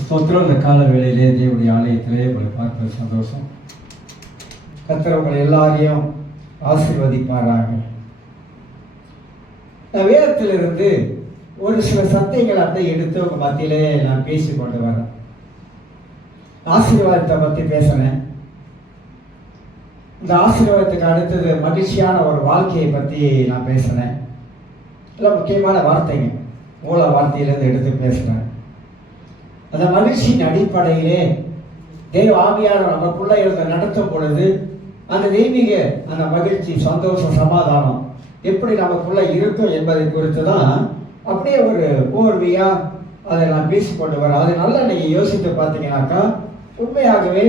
ஸ்தோத்திரம். இந்த கால வேளையிலே தேவனுடைய ஆலயத்திலே உங்களை பார்ப்பது சந்தோஷம். கர்த்தர் உங்களை எல்லாரையும் ஆசீர்வதிப்பாராக. நான் வேதத்திலிருந்து ஒரு சில சத்தியங்களை அப்படியே எடுத்து உங்க மத்தியிலே நான் பேசி கொண்டு வரேன். ஆசீர்வாதத்தை பற்றி பேசுறேன். இந்த ஆசீர்வாதத்துக்கு அடுத்தது மகிழ்ச்சியான ஒரு வாழ்க்கையை பற்றி நான் பேசுனேன். இதெல்லாம் முக்கியமான வார்த்தைங்க, மூல வார்த்தையிலேருந்து எடுத்து பேசுகிறேன். அந்த மகிழ்ச்சியின் அடிப்படையிலே தெய்வ ஆவியானவர் நமக்குள்ள இருந்து நடத்தும் பொழுது அந்த தெய்வீக அந்த மகிழ்ச்சி, சந்தோஷம், சமாதானம் எப்படி நமக்குள்ள இருக்கும் என்பதை குறித்து தான் அப்படியே ஒரு ஓர்வையா அதை நான் பேசிக்கொண்டு வரேன். அதை நல்லா நீங்க யோசித்து பார்த்தீங்கன்னாக்கா உண்மையாகவே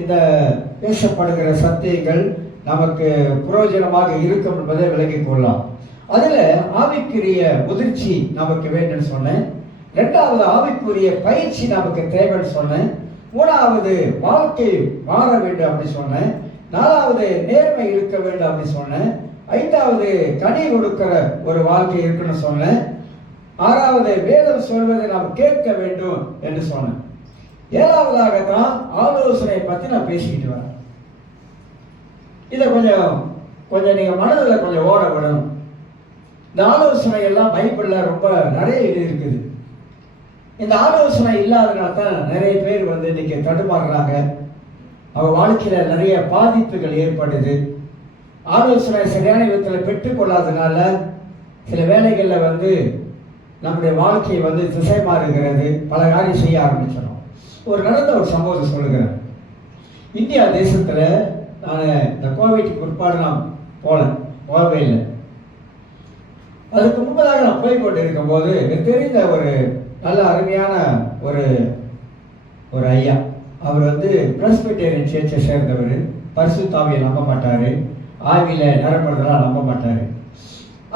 இந்த பேசப்படுகிற சத்தியங்கள் நமக்கு பிரயோஜனமாக இருக்கும் என்பதை விலகிக் கொள்ளலாம். அதுல ஆவிக்குரிய முதிர்ச்சி நமக்கு வேண்டும்னு சொன்னேன். இரண்டாவது ஆவிக்குரிய பயிற்சி நமக்கு தேவைன்னு சொன்னேன். மூணாவது வாழ்க்கை மாற வேண்டும் அப்படி சொன்னேன். நாலாவது நேர்மை இருக்க வேண்டும் அப்படி சொன்னேன். ஐந்தாவது கனி கொடுக்கிற ஒரு வாழ்க்கை இருக்குன்னு சொன்னேன். ஆறாவது வேதம் சொல்வதை நாம் கேட்க வேண்டும் என்று சொன்னேன். ஏழாவதாகத்தான் ஆலோசனை பத்தி நான் பேசிக்கிட்டு வரேன். இதை கொஞ்சம் நீங்க மனதில் கொஞ்சம் ஓட விடணும். இந்த ஆலோசனை எல்லாம் பைபிள்ல ரொம்ப நிறைய இருக்குது. இந்த ஆலோசனை இல்லாதனால தான் நிறைய பேர் இன்னைக்கு தடுமாறுறாங்க. அவங்க வாழ்க்கையில நிறைய பாதிப்புகள் ஏற்படுது. ஆலோசனை சரியான விதத்தில் பெற்றுக்கொள்ளாதனால சில வேலைகளில் நம்முடைய வாழ்க்கையை திசை மாறுகிறது. பல காரியம் செய்ய ஆரம்பிச்சிடும். நடந்த ஒரு சம்பவத்தை சொல்லுகிறேன். இந்தியா தேசத்துல நான் இந்த கோவிட் பிற்பாடு நான் போகவே இல்லை. அதுக்கு முன்பதாக நான் போய்கொண்டு இருக்கும் போது தெரிந்த ஒரு நல்ல அருமையான ஒரு ஐயா. அவர் பிரஸ்பிட்டேரியன் சேர்ச்சை சேர்ந்தவர். பரிசுத்தாவியை நம்ப மாட்டார், ஆவியில நரம்புறதெல்லாம் நம்ப மாட்டார்.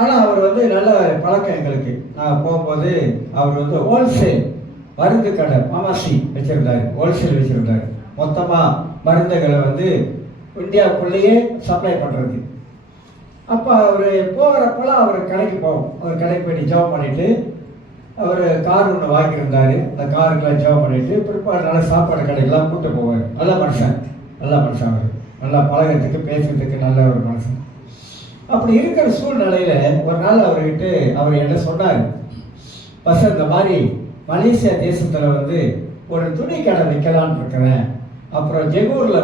ஆனால் அவர் நல்ல பழக்கம். எங்களுக்கு நான் போகும்போது அவர் ஹோல்சேல் மருந்து கடை மாமாசி வச்சிருந்தாரு, ஹோல்சேல் வச்சிருந்தாரு. மொத்தமாக மருந்துகளை இந்தியாவுக்குள்ளேயே சப்ளை பண்ணுறது. அப்போ அவர் போகிறப்பெல்லாம் அவர் கடைக்கு போவோம். அவர் கடைக்கு போய் ஜாப் பண்ணிட்டு அவர் கார் ஒன்று வாங்கியிருந்தாரு. அந்த காருக்கெல்லாம் ஜாப் பண்ணிட்டு பிற்பாடு நல்ல சாப்பாடு கடைக்கெல்லாம் கூப்பிட்டு போவார். நல்ல மனுஷன் அவர். நல்லா பழகிறதுக்கு பேசுறதுக்கு நல்ல ஒரு மனுஷன். அப்படி இருக்கிற சூழ்நிலையில ஒரு நாள் அவர் என்ன சொன்னார், பசங்க இந்த மாதிரி மலேசியா தேசத்துல ஒரு துணி கடை வைக்கலான்னு இருக்கிறேன். அப்புறம் ஜெகூர்ல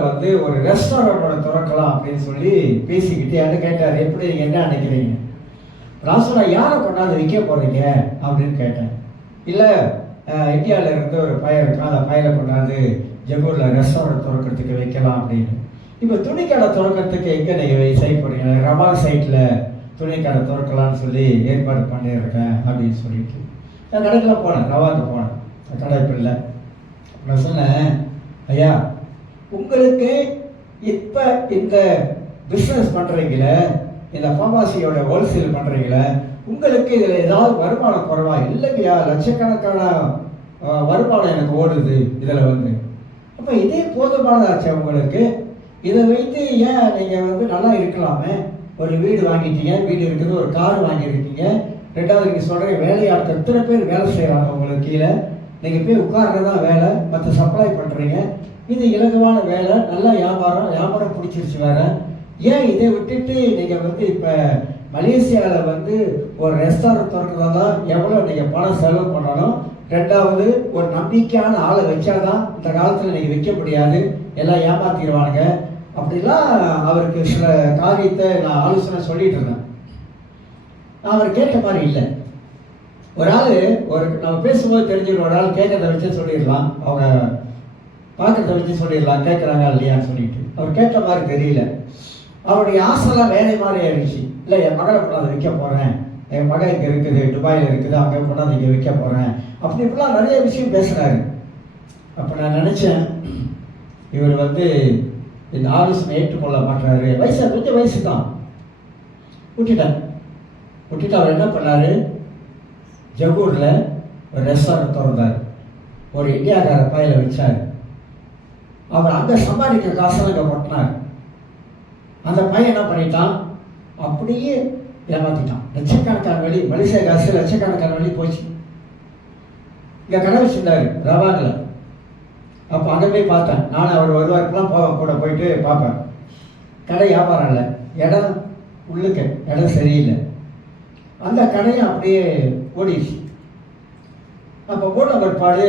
ஒரு ரெஸ்டாரண்டோட திறக்கலாம் அப்படின்னு சொல்லி பேசிக்கிட்டு என்ன கேட்டார், எப்படி நீங்க என்ன நினைக்கிறீங்க? நான் சொன்ன, யாரை கொண்டாந்து விற்க போறீங்க அப்படின்னு கேட்டேன். இல்லை, இந்தியாவில இருந்து ஒரு பையன் இருக்கான், அந்த பையனை கொண்டாந்து ஜெகூர்ல ரெஸ்டாரண்ட் திறக்கிறதுக்கு வைக்கலாம் அப்படின்னு. இப்போ துணிக்கடை திறக்கிறதுக்கு எங்கே நீங்கள் செய்ய போறீங்க? ரபால் சைட்டில் துணிக்கடை திறக்கலான்னு சொல்லி ஏற்பாடு பண்ணியிருக்கேன் அப்படின்னு சொல்லிட்டு நான் கடைக்கெல்லாம் போனேன். ரவாக்கு போனேன், கடை இல்லை. நான் சொன்னேன், ஐயா உங்களுக்கு இப்போ இந்த பிஸ்னஸ் பண்ணுறீங்கள, இந்த ஃபார்மாசியோட ஹோல்சேல் பண்ணுறீங்கள, உங்களுக்கு இதில் ஏதாவது வருமானம் குறைவா? இல்லைங்கய்யா, லட்சக்கணக்கான வருமானம் எனக்கு ஓடுது இதில். அப்போ இதே போதுமானதாச்சு உங்களுக்கு. இதை வைத்து ஏன் நீங்கள் நல்லா இருக்கலாமே? ஒரு வீடு வாங்கிட்டீங்க, வீடு இருக்குது, ஒரு கார் வாங்கியிருக்கீங்க. ரெண்டாவது நீங்கள் சொல்கிற வேலையாட்கள் எத்தனை பேர் வேலை செய்கிறாங்க உங்களுக்கு கீழே. நீங்கள் போய் உட்கார்றதான் வேலை, மற்ற சப்ளை பண்ணுறீங்க. இது இலகுவான வேலை, நல்லா வியாபாரம் பிடிச்சிருச்சு வேற. ஏன் இதை விட்டுட்டு நீங்கள் இப்போ மலேசியாவில் ஒரு ரெஸ்டாரண்ட் திறக்கிறதா எவ்வளோ நீங்கள் பணம் செலவு பண்ணணும். ரெண்டாவது ஒரு நம்பிக்கையான ஆளை வச்சாதான் இந்த காலத்தில் நீங்கள் வைக்க முடியாது, எல்லாம் ஏமாத்திடுவாங்க. அப்படிலாம் அவருக்கு சில காரியத்தை நான் ஆலோசனை சொல்லிட்டு இருந்தேன். நான் அவர் கேட்ட மாதிரி இல்லை. ஒரு ஆள் நம்ம பேசும்போது தெரிஞ்சுக்கணும். ஒரு ஆள் கேட்கறத வச்சு சொல்லிடலாம், அவங்க பார்க்கறத வச்சு சொல்லிடலாம், கேட்குறாங்க இல்லையான்னு சொல்லிட்டு. அவர் கேட்ட மாதிரி தெரியல. அவருடைய ஆசைலாம் வேலை மாதிரி ஆயிடுச்சு. இல்லை, என் மகளை கொண்டாந்து வைக்க போகிறேன், என் மகன் இங்கே இருக்குது, துபாயில் இருக்குது, அங்கே கொண்டாந்து இங்கே வைக்க போகிறேன், அப்படி இப்படிலாம் நிறைய விஷயம் பேசுகிறாரு. அப்போ நான் நினச்சேன், இவர் இந்த ஆலோசனை ஏற்றுக்கொள்ள மாட்டாரு. கொஞ்சம் வயசு தான். விட்டுட்டு அவர் என்ன பண்ணாரு, ஜகூரில் ஒரு ரெஸ்டாரண்ட் திறந்தார். ஒரு இந்தியாக்கார பையில வச்சார். அவர் அங்கே சம்பாதிக்கிற காசெல்லாம் இங்கே கொட்டினார். அந்த பையன் என்ன பண்ணிட்டான், அப்படியே ஏமாத்திட்டான். லட்சக்கணக்கான வழி, மலேசியா காசு லட்சக்கணக்கான வழி போச்சு. இங்கே கடை வச்சுருந்தாரு ரவாங்கில். அப்போ அங்கே போய் பார்த்தேன். நானும் அவர் வருவாருக்கெல்லாம் போவேன், கூட போயிட்டு பார்ப்பேன். கடை வியாபாரம் இல்லை, இடம் உள்ளுக்க இடம் சரியில்லை. அந்த கடையும் அப்படியே ஓடிடுச்சு. அப்போ ஓடின பிற்பாடு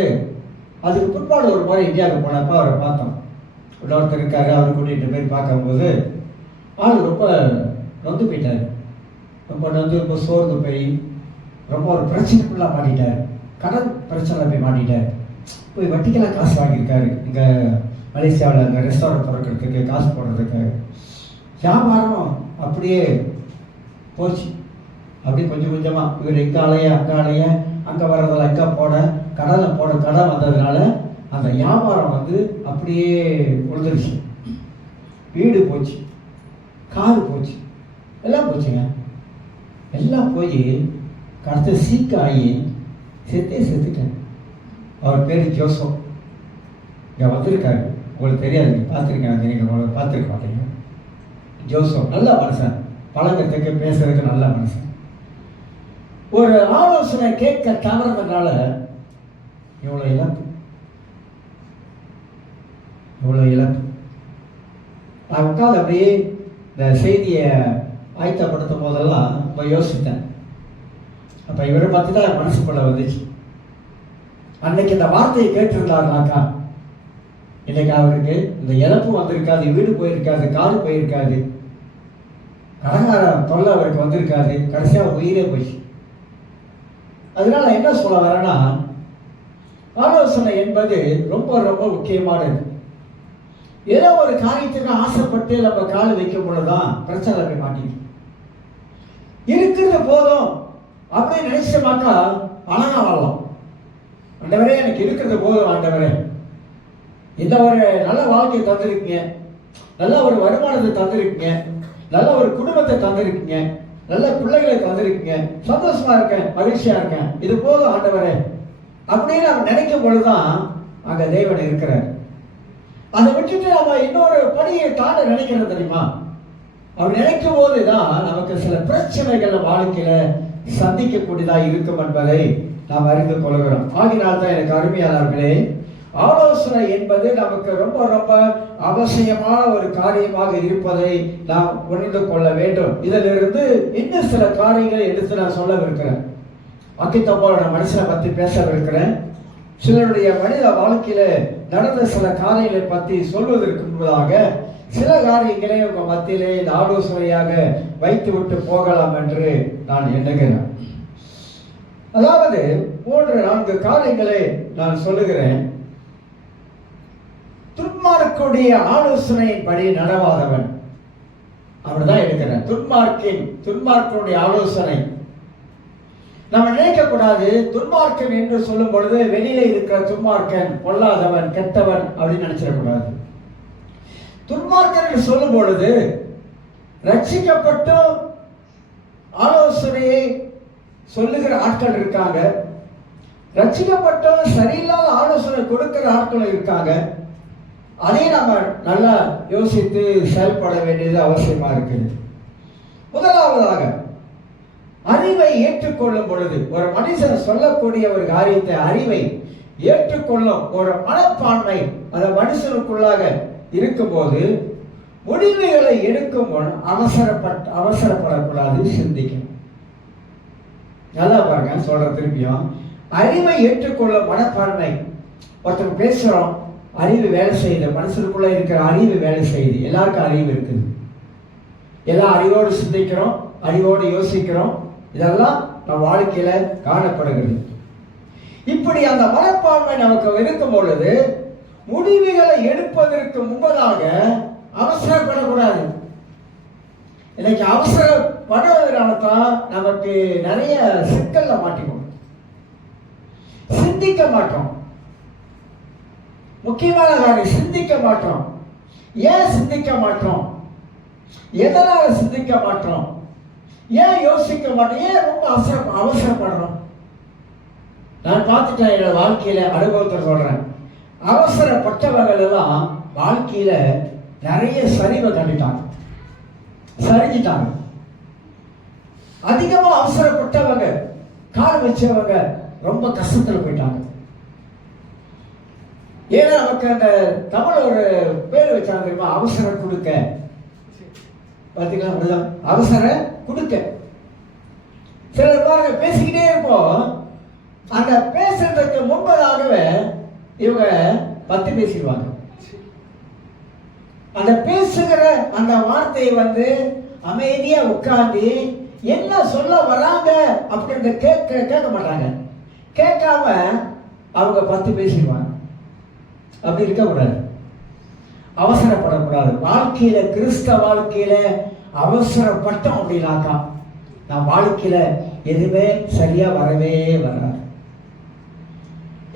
அதுக்கு பிற்பாடு ஒரு முறை இந்தியாவுக்கு போனப்போ அவரை பார்த்தோம். ஒருத்தர் இருக்காரு, அவர் கூட்டிகிட்டு போய் பார்க்கும்போது ஆள் ரொம்ப நொந்து போயிட்டார். ரொம்ப நொந்து, ரொம்ப சோர்ந்து போய் ரொம்ப ஒரு பிரச்சனைக்குள்ளே மாட்டிட்டார். கடன் பிரச்சனை போய் மாட்டிட்டார். போய் வட்டிக்கெல்லாம் காசு வாங்கியிருக்காரு. இங்கே மலேசியாவில் இந்த ரெஸ்டாரண்ட் திறக்கிறதுக்கு காசு போடுறதுக்கு. வியாபாரம் அப்படியே போச்சு. அப்படியே கொஞ்சம் கொஞ்சமாக இவர் இங்கே அலைய அங்கே அலைய, அங்கே வர்றதில் அங்கே போட, கடலில் போட, கடன் வந்ததுனால அந்த வியாபாரம் வந்து அப்படியே உழுந்துருச்சு. வீடு போச்சு, காரு போச்சு, எல்லாம் போச்சுங்க. எல்லாம் போய் கடைசி சீக்காகி செத்துட்டேன். அவர் பேர் ஜோசப். இங்கே வந்திருக்காரு, உங்களுக்கு தெரியாது, நீங்கள் பார்த்துருக்கேன், நீங்கள் உங்களுக்கு பார்த்துருக்க மாட்டீங்க. ஜோசப் நல்ல மனுஷன், பழக்கத்துக்கு பேசுறதுக்கு நல்ல மனுஷன். ஒரு ஆலோசனை கேட்க தவறுனால இவ்வளோ இழப்பு. நான் உட்காந்து அப்படியே இந்த செய்தியை ஆயத்தப்படுத்தும் போதெல்லாம் ரொம்ப யோசித்தேன். அப்போ இவரை பார்த்து தான் மனசுக்குள்ள வந்துச்சு. அன்னைக்கு இந்த வார்த்தையை கேட்டிருந்தாருனாக்கா இன்னைக்கு அவருக்கு இந்த இழப்பு வந்திருக்காது, வீடு போயிருக்காது, காடு போயிருக்காது, கடங்கார தொல்லை அவருக்கு வந்திருக்காது, கடைசியாக உயிரே போயிடுச்சு. அதனால என்ன சொல்ல வரேன்னா, ஆலோசனை என்பது ரொம்ப ரொம்ப முக்கியமானது. ஏதோ ஒரு காரியத்துக்கு ஆசைப்பட்டு நம்ம கால் வைக்கும் பொழுதுதான் பிரச்சனை போய் மாட்டேங்குது. இருக்கிறது போதும் அப்படின்னு நினைச்சமாக்கா அழகா வாழலாம். ஆண்டவரே எனக்கு இருக்கிறது போதும், ஆண்டவரே இந்த ஒரு நல்ல வாழ்க்கையை தந்திருக்கீங்க, நல்ல ஒரு வருமானத்தை தந்திருக்கீங்க, நல்ல ஒரு குடும்பத்தை தந்திருக்கீங்க, நல்ல பிள்ளைகளை தந்திருக்கீங்க, சந்தோஷமா இருக்கேன், மகிழ்ச்சியா இருக்கேன், இது போதும் ஆண்டவரே அப்படின்னு நம்ம நினைக்கும் பொழுதுதான் அங்க தேவன் இருக்கிறார். அதை விட்டுட்டு நம்ம இன்னொரு படியை தாண்ட நினைக்கிறது தெரியுமா? அப்படி நினைக்கும் போதுதான் நமக்கு சில பிரச்சனைகள் வாழ்க்கையில சந்திக்கக்கூடியதா இருக்கும் என்பதை நாம் அறிந்து கொள்கிறோம். ஆகினால்தான் எனக்கு அருமையானவர்களே, ஆலோசனை என்பது நமக்கு ரொம்ப ரொம்ப அவசியமான ஒரு காரியமாக இருப்பதை நாம் உணர்ந்து கொள்ள வேண்டும். இதிலிருந்து இன்னும் சில காரியங்களை எடுத்து நான் சொல்லவிருக்கிறேன். அக்கித்தப்போட மனுஷனை பற்றி பேசவிருக்கிறேன். சிலருடைய மனித வாழ்க்கையில நடந்த சில காரியங்களை பற்றி சொல்வதற்கு முன்பதாக சில காரியங்களை உங்க மத்தியிலே இந்த ஆலோசனையாக வைத்து விட்டு போகலாம் என்று நான் எண்ணுகிறேன். அதாவது 3-4 காரியங்களை நான் சொல்லுகிறேன். துன்மார்க்குடைய ஆலோசனையின்படி நடவாதவன், அப்படிதான் எடுக்கிறேன். துன்மார்க்கனுடைய ஆலோசனை நம்ம நினைக்க கூடாது. துன்மார்க்கன் என்று சொல்லும் பொழுது வெளியில இருக்கிற துன்மார்க்கன், பொல்லாதவன், கெட்டவன் அப்படின்னு நினைச்சிடக்கூடாது. துன்மார்க்கன் என்று சொல்லும் பொழுது ரட்சிக்கப்பட்டும் ஆலோசனையை சொல்லுகிற ஆட்கள் இருக்காங்க, ரட்சிக்கப்பட்டும் சரியில்லாத ஆலோசனை கொடுக்கிற ஆட்களும் இருக்காங்க. அதையும் நம்ம நல்லா யோசித்து செயல்பட வேண்டியது அவசியமா இருக்குது. முதலாவதாக அறிவை ஏற்றுக்கொள்ளும் பொழுது, ஒரு மனுஷன் சொல்லக்கூடிய ஒரு காரியத்தை அறிவை ஏற்றுக்கொள்ளும் ஒரு மனப்பான்மை அந்த மனுஷனுக்குள்ளாக இருக்கும்போது முடிவுகளை எடுக்கும் முன் அவசரப்படக்கூடாது, சிந்திக்கணும். நல்லா பாருங்க, சொல்ற திருப்பியும். அறிவை ஏற்றுக்கொள்ளும் மனப்பான்மை. ஒருத்தர் பேசுறோம், அறிவு வேலை செய்யுது, மனுஷனுக்குள்ள இருக்கிற அறிவு வேலை செய்யுது. எல்லாருக்கும் அறிவு இருக்குது, எல்லாம் அறிவோடு சிந்திக்கிறோம், அறிவோடு யோசிக்கிறோம். இதெல்லாம் நம் வாழ்க்கையில காணப்படுகிறது. இப்படி அந்த மனப்பான்மை நமக்கு இருக்கும் பொழுது முடிவுகளை எடுப்பதற்கு முன்பதாக அவசரப்படக்கூடாது. இன்னைக்கு அவசரப்படுவதனால தான் நமக்கு நிறைய சிக்கல்ல மாட்டிக்கணும். சிந்திக்க மாட்டோம். முக்கியமான காரியம் சிந்திக்க மாட்டோம். ஏன் சிந்திக்க மாட்டோம்? எதனால சிந்திக்க மாட்டோம்? ஏன் யோசிக்க மாட்டோம்? ஏன் ரொம்ப அவசரப்படுறோம்? நான் பார்த்துட்டேன், என்னோட வாழ்க்கையில அனுபவத்தை சொல்றேன். அவசரப்பட்டவர்கள் எல்லாம் வாழ்க்கையில நிறைய சரிவை கண்டுட்டாங்க, சரிஞ்சிட்டாங்க. அதிகமா அவசரப்பட்டவங்க, கால் வச்சவங்க ரொம்ப கஷ்டத்துல போயிட்டாங்க. ஏன்னா நமக்கு அந்த தமிழ் ஒரு பேர் வச்சாங்க தெரியுமா, அவசர கொடுக்க. பார்த்தீங்களா, அவசர கொடுக்க. சிலர் பாருங்க பேசிக்கிட்டே இருப்போம், அந்த பேசுறதுக்கு முன்பதாகவே இவங்க 10 பேசிடுவாங்க. அந்த பேசுகிற அந்த வார்த்தையை அமைதியா உட்கார்ந்து என்ன சொல்ல வராங்க அப்படின்னு கேட்க மாட்டாங்க. கேட்காம அவங்க 10 பேசிடுவாங்க. அப்படி இருக்கக்கூடாது, அவசரப்படக்கூடாது. வாழ்க்கையில, கிறிஸ்தவ வாழ்க்கையில அவசரப்பட்டோம் அப்படின்னாக்கா நான் வாழ்க்கையில எதுவுமே சரியா வரவே வராது.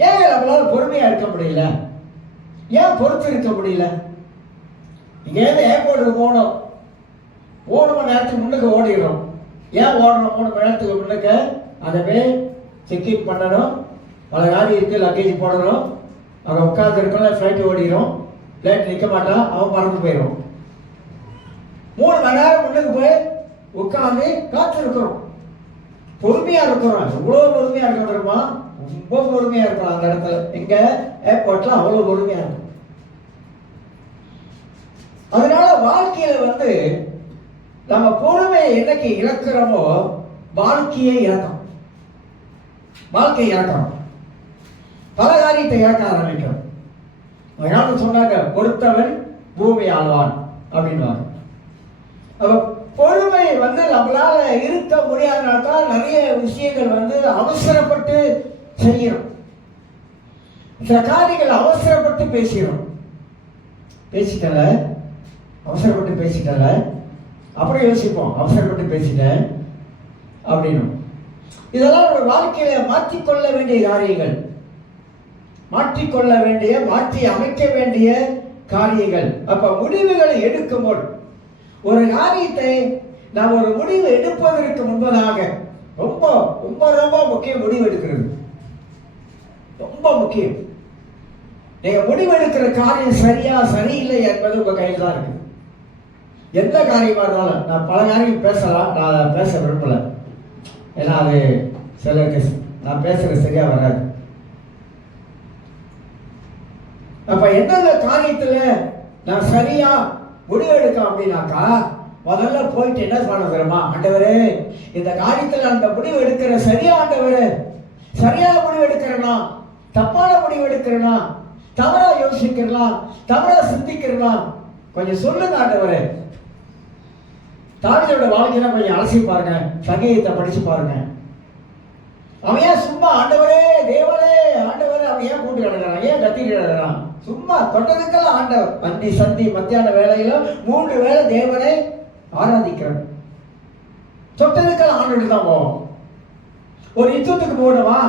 ஏன் நம்மளால பொறுமையா இருக்க முடியல? ஏன் பொறுத்து இருக்க முடியல? இங்கேருந்து ஏர்போர்ட்டுக்கு போகணும், 3 மணி நேரத்துக்கு முன்னுக்கு ஓடிடுறோம். ஏன் ஓடுறோம்? 3 மணி நேரத்துக்கு முன்னுக்கு அதை போய் செக்இன் பண்ணணும், பல காரி இருக்கு, லக்கேஜ் போடணும், அங்கே உட்காந்து இருக்கணும், ஃப்ளைட் ஓடிடும், ஃப்ளைட் நிற்க மாட்டான், அவன் பறந்து போயிடும். 3 மணி நேரம் முன்னுக்கு போய் உட்காந்து காத்து இருக்கிறோம், பொறுமையா இருக்கிறோம். எவ்வளவு பொறுமையா இருக்க தெரியுமா? ரொம்ப பொறுமையா இருக்கலாம். அந்த இடத்துல எங்க ஏர்போர்ட்ல அவ்வளவு பொறுமையா இருக்கும். அதனால வாழ்க்கையில நம்ம பொறுமையை என்னைக்கு இழக்கிறோமோ வாழ்க்கையை இழக்கும். வாழ்க்கையை இழக்கிறோம், பல காரியத்தை இழக்க ஆரம்பிக்கிறோம். அதனால சொன்னாங்க, பொறுத்தவன் பூமி ஆழ்வான் அப்படின்வாங்க. அப்ப பொறுமை நம்மளால இருக்க முடியாதனால்தான் நிறைய விஷயங்கள் அவசரப்பட்டு செய்யணும். சில காரியங்கள் அவசரப்பட்டு பேசிட்டல அவசரப்பட்டு பேசிட்டல அப்புறம் யோசிப்போம், அவசரப்பட்டு பேசிட்டேன் அப்படின்னு. இதெல்லாம் ஒரு வாழ்க்கையில மாற்றிக்கொள்ள வேண்டிய காரியங்கள், மாற்றிக்கொள்ள வேண்டிய, மாற்றி அமைக்க வேண்டிய காரியங்கள். அப்ப முடிவுகளை எடுக்கும் போது, ஒரு காரியத்தை நாம் ஒரு முடிவு எடுப்பதற்கு முன்பதாக ரொம்ப ரொம்ப ரொம்ப முக்கியம் முடிவு எடுக்கிறது. ரொம்ப முக்கியம். நீங்க முடிவு எடுக்கிற காரியம் சரியா சரியில்லை என்பது உங்க கையில் தான் இருக்கு. எந்த காரியமா இருந்தாலும், நான் பல காரியம் பேசலாம், நான் பேச விரும்பல, ஏன்னா அது சிலருக்கு நான் பேசுறது சரியா வராது. அப்ப எந்தெந்த காரியத்துல நான் சரியா முடிவு எடுக்கலாம் அப்படின்னாக்கா, முதல்ல போயிட்டு என்ன பண்ண தெரியுமா, ஆண்டவரே இந்த காரியத்துல அந்த முடிவு எடுக்கிற சரியா ஆண்டவரே, சரியான முடிவு எடுக்கிறனா, தப்பான முடிவு எடுக்கிறனா, தவறா யோசிக்கிறலாம், தவறா சிந்திக்கிறலாம், கொஞ்சம் சொல்லுங்க ஆண்டவரே. தாவீதோட வாழ்க்கையில கொஞ்சம் அலசி பாருங்க, சங்கீதத்தை படிச்சு பாருங்க. அவன் ஏன் சும்மா ஆண்டவரே தேவனே ஆண்டவரே அவன் ஏன் கூட்டு கிடக்கிறான், ஏன் கத்திட்டு கிடக்கிறான்? சும்மா தொட்டதுக்கெல்லாம் ஆண்டவர். அந்தி சந்தி மத்தியான வேலையில 3 வேளை தேவனை ஆராதிக்கிறான். தொட்டதுக்கெல்லாம் ஆண்டவர் தான் போவோம். ஒரு யுத்தத்துக்கு போகணுமா,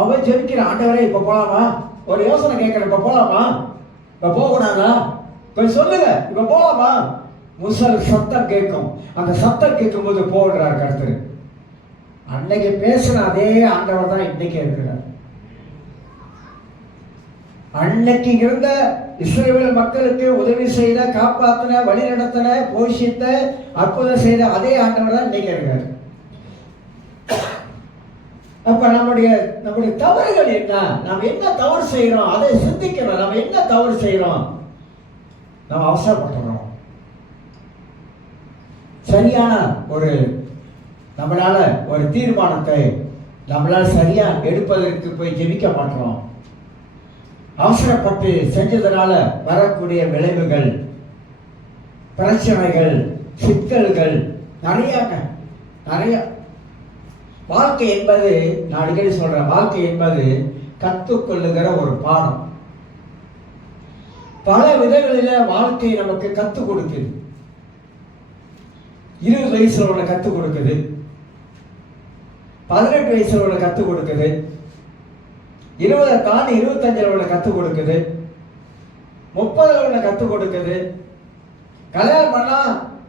அவன் ஜெபிக்கிற, ஆண்டவரே இப்ப போலாமா, ஒரு யோசனை கேட்கிற, இப்ப போலாமா, இப்ப போகக்கூடாதா, கொஞ்சம் சொல்லுங்க, இப்ப போலாமா. முசல் சத்தம் கேட்கும், அந்த சத்தம் கேட்கும் போது போடுறார் கர்த்தர். அன்னைக்கு பேசின அதே ஆண்டவர் தான் இன்னைக்கு இருக்கிறார். அன்னைக்கு இருந்த இஸ்ரவேல் மக்களுக்கு உதவி செய்த, காப்பாத்தின, வழி நடத்தின, போஷித்த, அற்புதம் செய்த அதே ஆண்டவர் தான் இன்னைக்கு இருக்காரு. அப்ப நம்முடைய தவறுகள் என்ன, நாம் என்ன தவறு செய்யறோம் அதை சிந்திக்கணும். நம்ம என்ன தவறு செய்யறோம்? நம்ம அவசரப்படுறோம். சரியான நம்மளால ஒரு தீர்மானத்தை நம்மளால சரியா எடுப்பதற்கு போய் ஜெபிக்க மாட்டோம். அவசரப்பட்டு செஞ்சதுனால வரக்கூடிய விளைவுகள், பிரச்சனைகள், சிக்கல்கள் நிறைய. வாழ்க்கை என்பது, நான் அடிக்கடி சொல்றேன், வாழ்க்கை என்பது கற்றுக்கொள்ளுகிற ஒரு பாடம். பல விதங்களில வாழ்க்கை நமக்கு கற்றுக் கொடுக்குது. 20 வயசுல உள்ள கற்றுக் கொடுக்குது, 18 வயசுல உள்ள கற்றுக் கொடுக்குது, 20 தாண்டி 25 உள்ள கற்றுக் கொடுக்குது, 30 உள்ள கற்றுக் கொடுக்குது, கல்யாணம் பண்ணா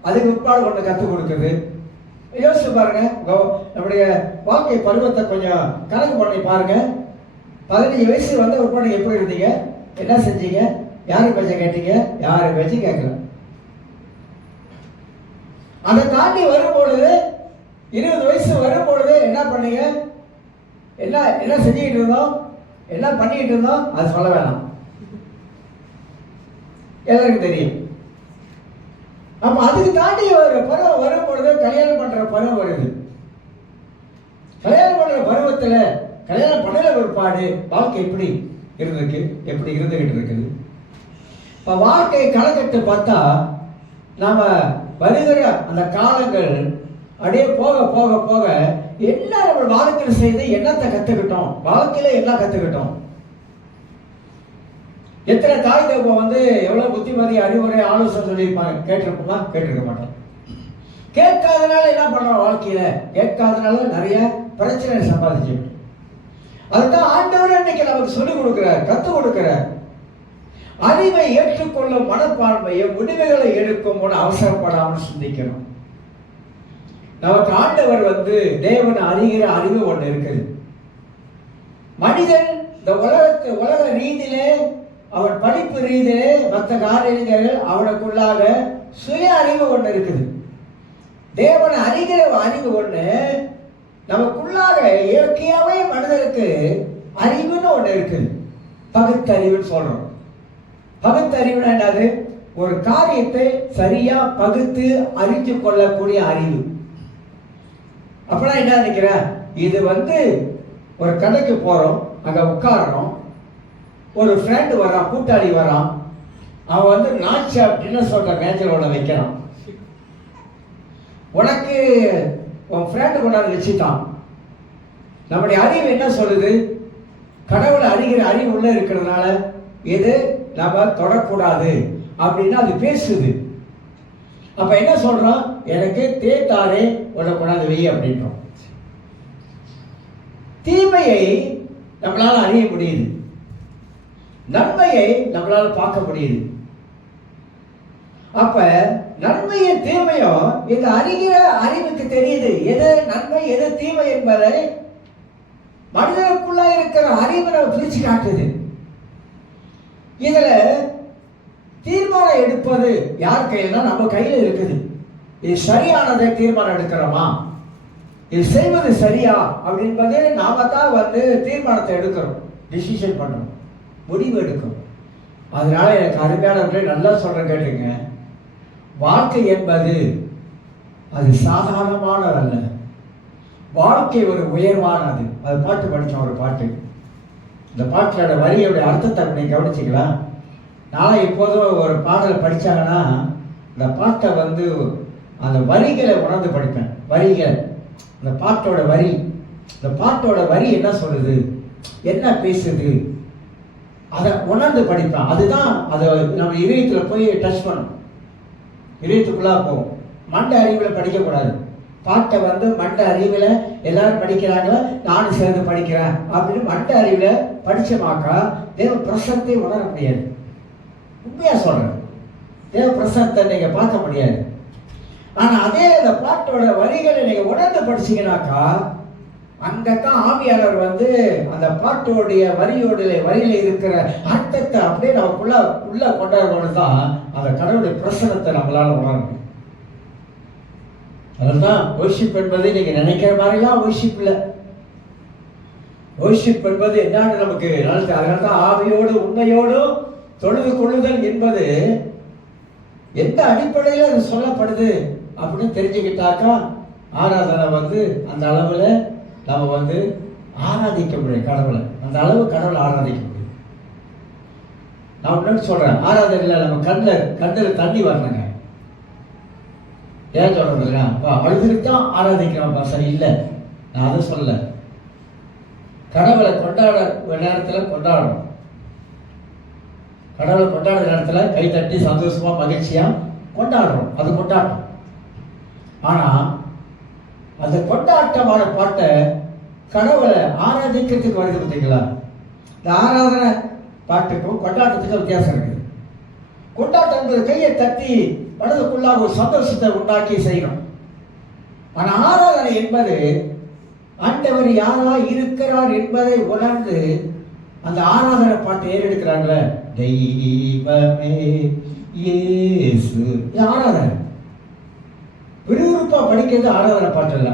அதுக்கு உட்பாடு ஒன்று கற்றுக் கொடுக்குது. யோசிச்சு பாருங்க, நம்முடைய வாழ்க்கை பருவத்தை கொஞ்சம் கணக்கு பண்ணி பாருங்க. 15 வயசு உட்பாடு எப்படி இருந்தீங்க, என்ன செஞ்சீங்க, யாரு பேச்ச கேட்டீங்க, யாரு பேச்சும் கேட்கல. அதை தாண்டி வரும்பொழுது 20 வயசு வரும்பொழுது என்ன பண்ணீங்க, என்ன செஞ்சுக்கிட்டு இருந்தோம், என்ன பண்ணிக்கிட்டு இருந்தோம், அது சொல்ல வேணாம். எல்லாருக்கும் தெரியும். அப்ப அதுக்கு தாண்டி ஒரு பருவம் வரும் பொழுது கல்யாணம் பண்ற பருவம் வருது. கல்யாணம் பண்ற பருவத்துல கல்யாணம் பண்ணல பிற்பாடு வாழ்க்கை எப்படி இருந்திருக்கு, எப்படி இருந்துகிட்டு இருக்குது. இப்ப வாழ்க்கை கலக்கட்டு பார்த்தா நாம வருகிற அந்த காலங்கள் அப்படியே போக போக போக என்ன நம்ம வாழ்க்கையில் செய்து என்னத்தை கத்துக்கிட்டோம், வாழ்க்கையில என்ன கத்துக்கிட்டோம். எத்தனை தாய் தகப்ப வந்து எவ்வளவு புத்திமதி அறிவுரை ஆலோசனை சொல்லியிருப்பாங்க, கேட்டிருப்போமா? கேட்டிருக்க மாட்டோம். கேட்காதனால என்ன பண்றோம், வாழ்க்கையில கேட்காதனால நிறைய பிரச்சனை சம்பாதிச்சு. அதுதான் ஆண்டவர் இன்னைக்கு நமக்கு சொல்லிக் கொடுக்கிறார், கற்றுக் கொடுக்கிறார். அறிவை ஏற்றுக்கொள்ளும் மனப்பான்மையை முடிவுகளை எடுக்கும் போது அவசரப்படாமல் சிந்திக்கணும். நமக்கு ஆண்டவர் வந்து தேவன் அறிகிற அறிவு ஒன்று இருக்குது. மனிதன் இந்த உலக ரீதியிலே அவன் படிப்பு ரீதியிலே மற்ற காரியங்கள் அவனுக்குள்ளாக சுய அறிவு ஒன்று இருக்குது. தேவன் அறிகிற அறிவு ஒன்று நமக்குள்ளாக இயற்கையாவே மனிதனுக்கு அறிவுன்னு ஒன்று இருக்குது. பகுத்தறிவுன்னு சொல்றோம். பகுத்தறிவுனா என்னது? ஒரு காரியத்தை சரியா பகுத்து அறிஞ்சு கொள்ளக்கூடிய அறிவு. அப்பனா என்ன நினைக்கிற, இது வந்து ஒரு கடைக்கு போறோம், அங்க உட்காரணும், ஒரு ஃப்ரெண்டு வரான், கூட்டாளி வரான், அவன் வந்து நாட்சி அப்படின்னு சொல்ற மேஜரோட வைக்கிறான். உனக்கு உன் ஃப்ரெண்டு கொண்டாந்து வச்சுட்டான். நம்முடைய அறிவு என்ன சொல்லுது? கடவுளை அறிகிற அறிவு உள்ள இருக்கிறதுனால எது நம்ம தொடக்கூடாது அப்படின்னா அது பேசுது. அப்ப என்ன சொல்றோம்? எனக்கு தேத்தாரே உன்னை கொண்டாந்து வை அப்படின்றோம். தீமையை நம்மளால அறிய முடியுது, நன்மையை நம்மளால பார்க்க முடியுது. அப்ப நன்மையும் தீமையும் இந்த அறிகிற அறிவுக்கு தெரியுது, எது நன்மை எது தீமை என்பதை மனிதனுக்குள்ள இருக்கிற அறிவு நம்ம பிரிச்சு காட்டுது. இதுல தீர்மானம் எடுப்பது யார் கையில்னா நம்ம கையில இருக்குது. இது சரியானதை தீர்மானம் எடுக்கிறோமா, இது செய்வது சரியா அப்படின்பது நாம தான் வந்து தீர்மானத்தை எடுக்கிறோம், டிசிஷன் பண்றோம், முடிவு எடுக்கிறோம். அதனால எனக்கு அருமையானவர்களே நல்லா சொல்ற கேட்டுங்க, வாழ்க்கை என்பது அது சாதாரணமானதல்ல, வாழ்க்கை ஒரு உயர்வானது. அது பாட்டு படித்தோம், ஒரு பாட்டு. இந்த பாட்டோட வரியோடைய அர்த்தத்தை நீங்கள் கவனிச்சிக்கலாம். நாளை இப்போதும் ஒரு பாடலை படித்தாங்கன்னா இந்த பாட்டை வந்து அந்த வரிகளை உணர்ந்து படிப்பேன். வரிகள், இந்த பாட்டோட வரி, இந்த பாட்டோட வரி என்ன சொல்லுது, என்ன பேசுது, அதை உணர்ந்து படிப்பேன். அதுதான் அதை நம்ம இதயத்தில் போய் டச் பண்ணும், இதயத்துக்குள்ளா போகும். மண்ட அறிவில் படிக்கக்கூடாது. பாட்டை வந்து மண்ட அறிவில் எல்லாரும் படிக்கிறாங்களா, நானும் சேர்ந்து படிக்கிறேன் அப்படின்னு மண்ட அறிவில் படிச்சமாக்கா தேவ பிரசனத்தை உணர முடியாது. உண்மையா சொல்றேன், தேவ பிரசனத்தை நீங்க பார்க்க முடியாது. ஆனா அதே இந்த பாட்டோட வரிகளை நீங்க உணர்ந்து படிச்சீங்கன்னாக்கா அங்கத்தான் ஆவியாளர் வந்து அந்த பாட்டோடைய வரியில இருக்கிற அர்த்தத்தை அப்படியே நமக்குள்ள உள்ள கொண்டாடுறது தான் அந்த கடவுளுடைய பிரசனத்தை நம்மளால உணர முடியும். அதுதான் வர்ஷிப் என்பது நீங்க நினைக்கிற மாதிரிலாம் வர்ஷிப் இல்லை. வர்ஷிப் என்பது என்னன்னு நமக்கு அதனால்தான் ஆவியோடு உண்மையோடும் தொழுது கொள்ளுதல் என்பது எந்த அடிப்படையில் அது சொல்லப்படுது அப்படின்னு தெரிஞ்சுக்கிட்டாக்கா ஆராதனை வந்து அந்த அளவுல நம்ம வந்து ஆராதிக்க முடியும் கடவுளை, அந்த அளவு கடவுளை ஆராதிக்க முடியும். நான் முன்னாடி சொல்றேன், ஆராதனையில் நம்ம கண்ணில் தண்ணி வரணுங்க. ஏன் சொல்றதுங்க, அழுதுகிட்டு தான் ஆராதிக்கிறோம் பாச இல்லை, நான் அதை சொல்ல. கடவுளை கொண்டாட நேரத்தில் கொண்டாடணும், கடவுளை கொண்டாடுற நேரத்தில் கை தட்டி சந்தோஷமா மகிழ்ச்சியா கொண்டாடுறோம், அது கொண்டாட்டம். ஆனா அந்த கொண்டாட்டமான பாட்டை கடவுளை ஆராதிக்கிறதுக்கு வருது பார்த்தீங்களா? இந்த ஆராதனை பாட்டுக்கும் கொண்டாட்டத்துக்கும் வித்தியாசம் இருக்குது. கொண்டாட்டம் என்பது கையை தட்டி மனதுக்குள்ளாக ஒரு சந்தோஷத்தை உண்டாக்கி செய்யணும். ஆனா ஆராதனை என்பது ஆண்டவர் யாரா இருக்கிறார் என்பதை உணர்ந்து அந்த ஆராதனை பாட்டை ஏறெடுக்கிறாங்கள, தெய்வமே இயேசு. ஆராதனை விறுவிறுப்பா படிக்கிறது ஆராதனை பாட்டு இல்ல,